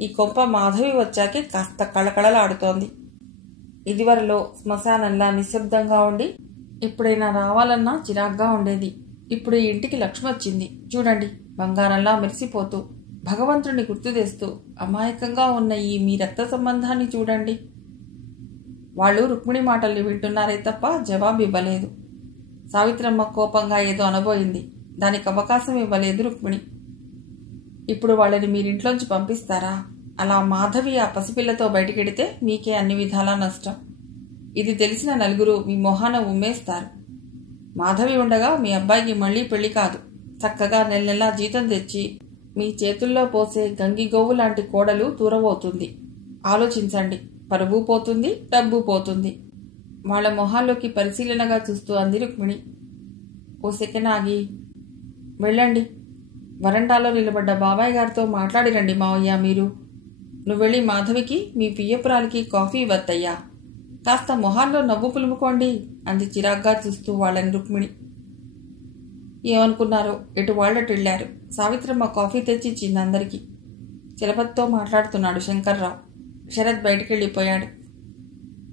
ఈ కొంప మాధవి వచ్చాకే కాస్త కళకళలాడుతోంది. ఇదివరలో శ్మశానంలా నిశ్శబ్దంగా ఉండి ఎప్పుడైనా రావాలన్నా చిరాగ్గా ఉండేది. ఇప్పుడు ఈ ఇంటికి లక్ష్మి వచ్చింది. చూడండి, బంగారంలా మెరిసిపోతూ, భగవంతుడిని గుర్తు తెస్తూ అమాయకంగా ఉన్న ఈ మీ రక్త సంబంధాన్ని చూడండి. వాళ్ళు రుక్మిణి మాటల్ని వింటున్నారే తప్ప జవాబు ఇవ్వలేదు. సావిత్రమ్మ కోపంగా ఏదో అనబోయింది. దానికి అవకాశం ఇవ్వలేదు రుక్మిణి. ఇప్పుడు వాళ్ళని మీరింట్లోంచి పంపిస్తారా? అలా మాధవి ఆ పసిపిల్లతో బయటికెడితే మీకే అన్ని విధాలా నష్టం. ఇది తెలిసిన నలుగురు మీ మొహాన ఉమ్మేస్తారు. మాధవి ఉండగా మీ అబ్బాయికి మళ్ళీ పెళ్లి కాదు. చక్కగా నెల నెలా జీతం తెచ్చి మీ చేతుల్లో పోసే గంగిగోవు లాంటి కోడలు దూరమవుతుంది. ఆలోచించండి. పరువు పోతుంది, డబ్బు పోతుంది. వాళ్ళ మొహాల్లోకి పరిశీలనగా చూస్తూ అంది రుక్మిణి. ఓ సెకండ్ ఆగి, వెళ్ళండి. వరండాలో నిలబడ్డ బాబాయ్ గారితో మాట్లాడిరండి మావయ్య మీరు. నువ్వెళ్ళి మాధవికి మీ పియ్యపురాలికి కాఫీ ఇవ్వద్దయ్యా. కాస్త మొహాల్లో నవ్వు పులుముకోండి అంది చిరాగ్గా చూస్తూ వాళ్ళని రుక్మిణి. ఏమనుకున్నారో ఎటు వాళ్ళటు వెళ్ళారు. సావిత్రమ్మ కాఫీ తెచ్చి ఇచ్చింది అందరికీ. చలపతితో మాట్లాడుతున్నాడు శంకర్రావు. శరత్ బయటికెళ్ళిపోయాడు.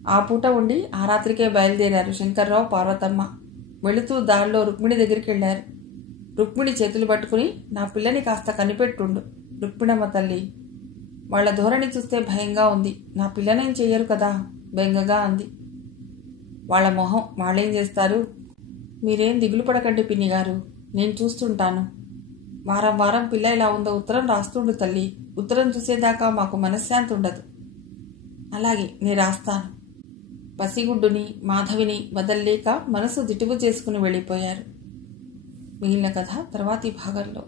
ఆ పూట ఉండి ఆ రాత్రికే బయలుదేరారు శంకర్రావు, పార్వతమ్మ. వెళుతూ దారిలో రుక్మిణి దగ్గరికి వెళ్ళారు. రుక్మిణి చేతులు పట్టుకుని, నా పిల్లని కాస్త కనిపెట్టుండు రుక్మిణమ్మ తల్లి. వాళ్ల ధోరణి చూస్తే భయంగా ఉంది. నా పిల్లనేం చెయ్యరు కదా, బెంగగా అంది. వాళ్ల మొహం వాళ్ళేం చేస్తారు? మీరేం దిగులు పడకండి పిన్నిగారు, నేను చూస్తుంటాను. వారం వారం పిల్ల ఇలా ఉందో ఉత్తరం రాస్తుండు తల్లి. ఉత్తరం చూసేదాకా మాకు మనశ్శాంతి ఉండదు. అలాగే నేను రాస్తాను. పసిగుడ్డుని మాధవిని వదల్లేక మనసు దిటువు చేసుకుని వెళ్ళిపోయారు. మిగిలిన కథ తర్వాతి భాగంలో.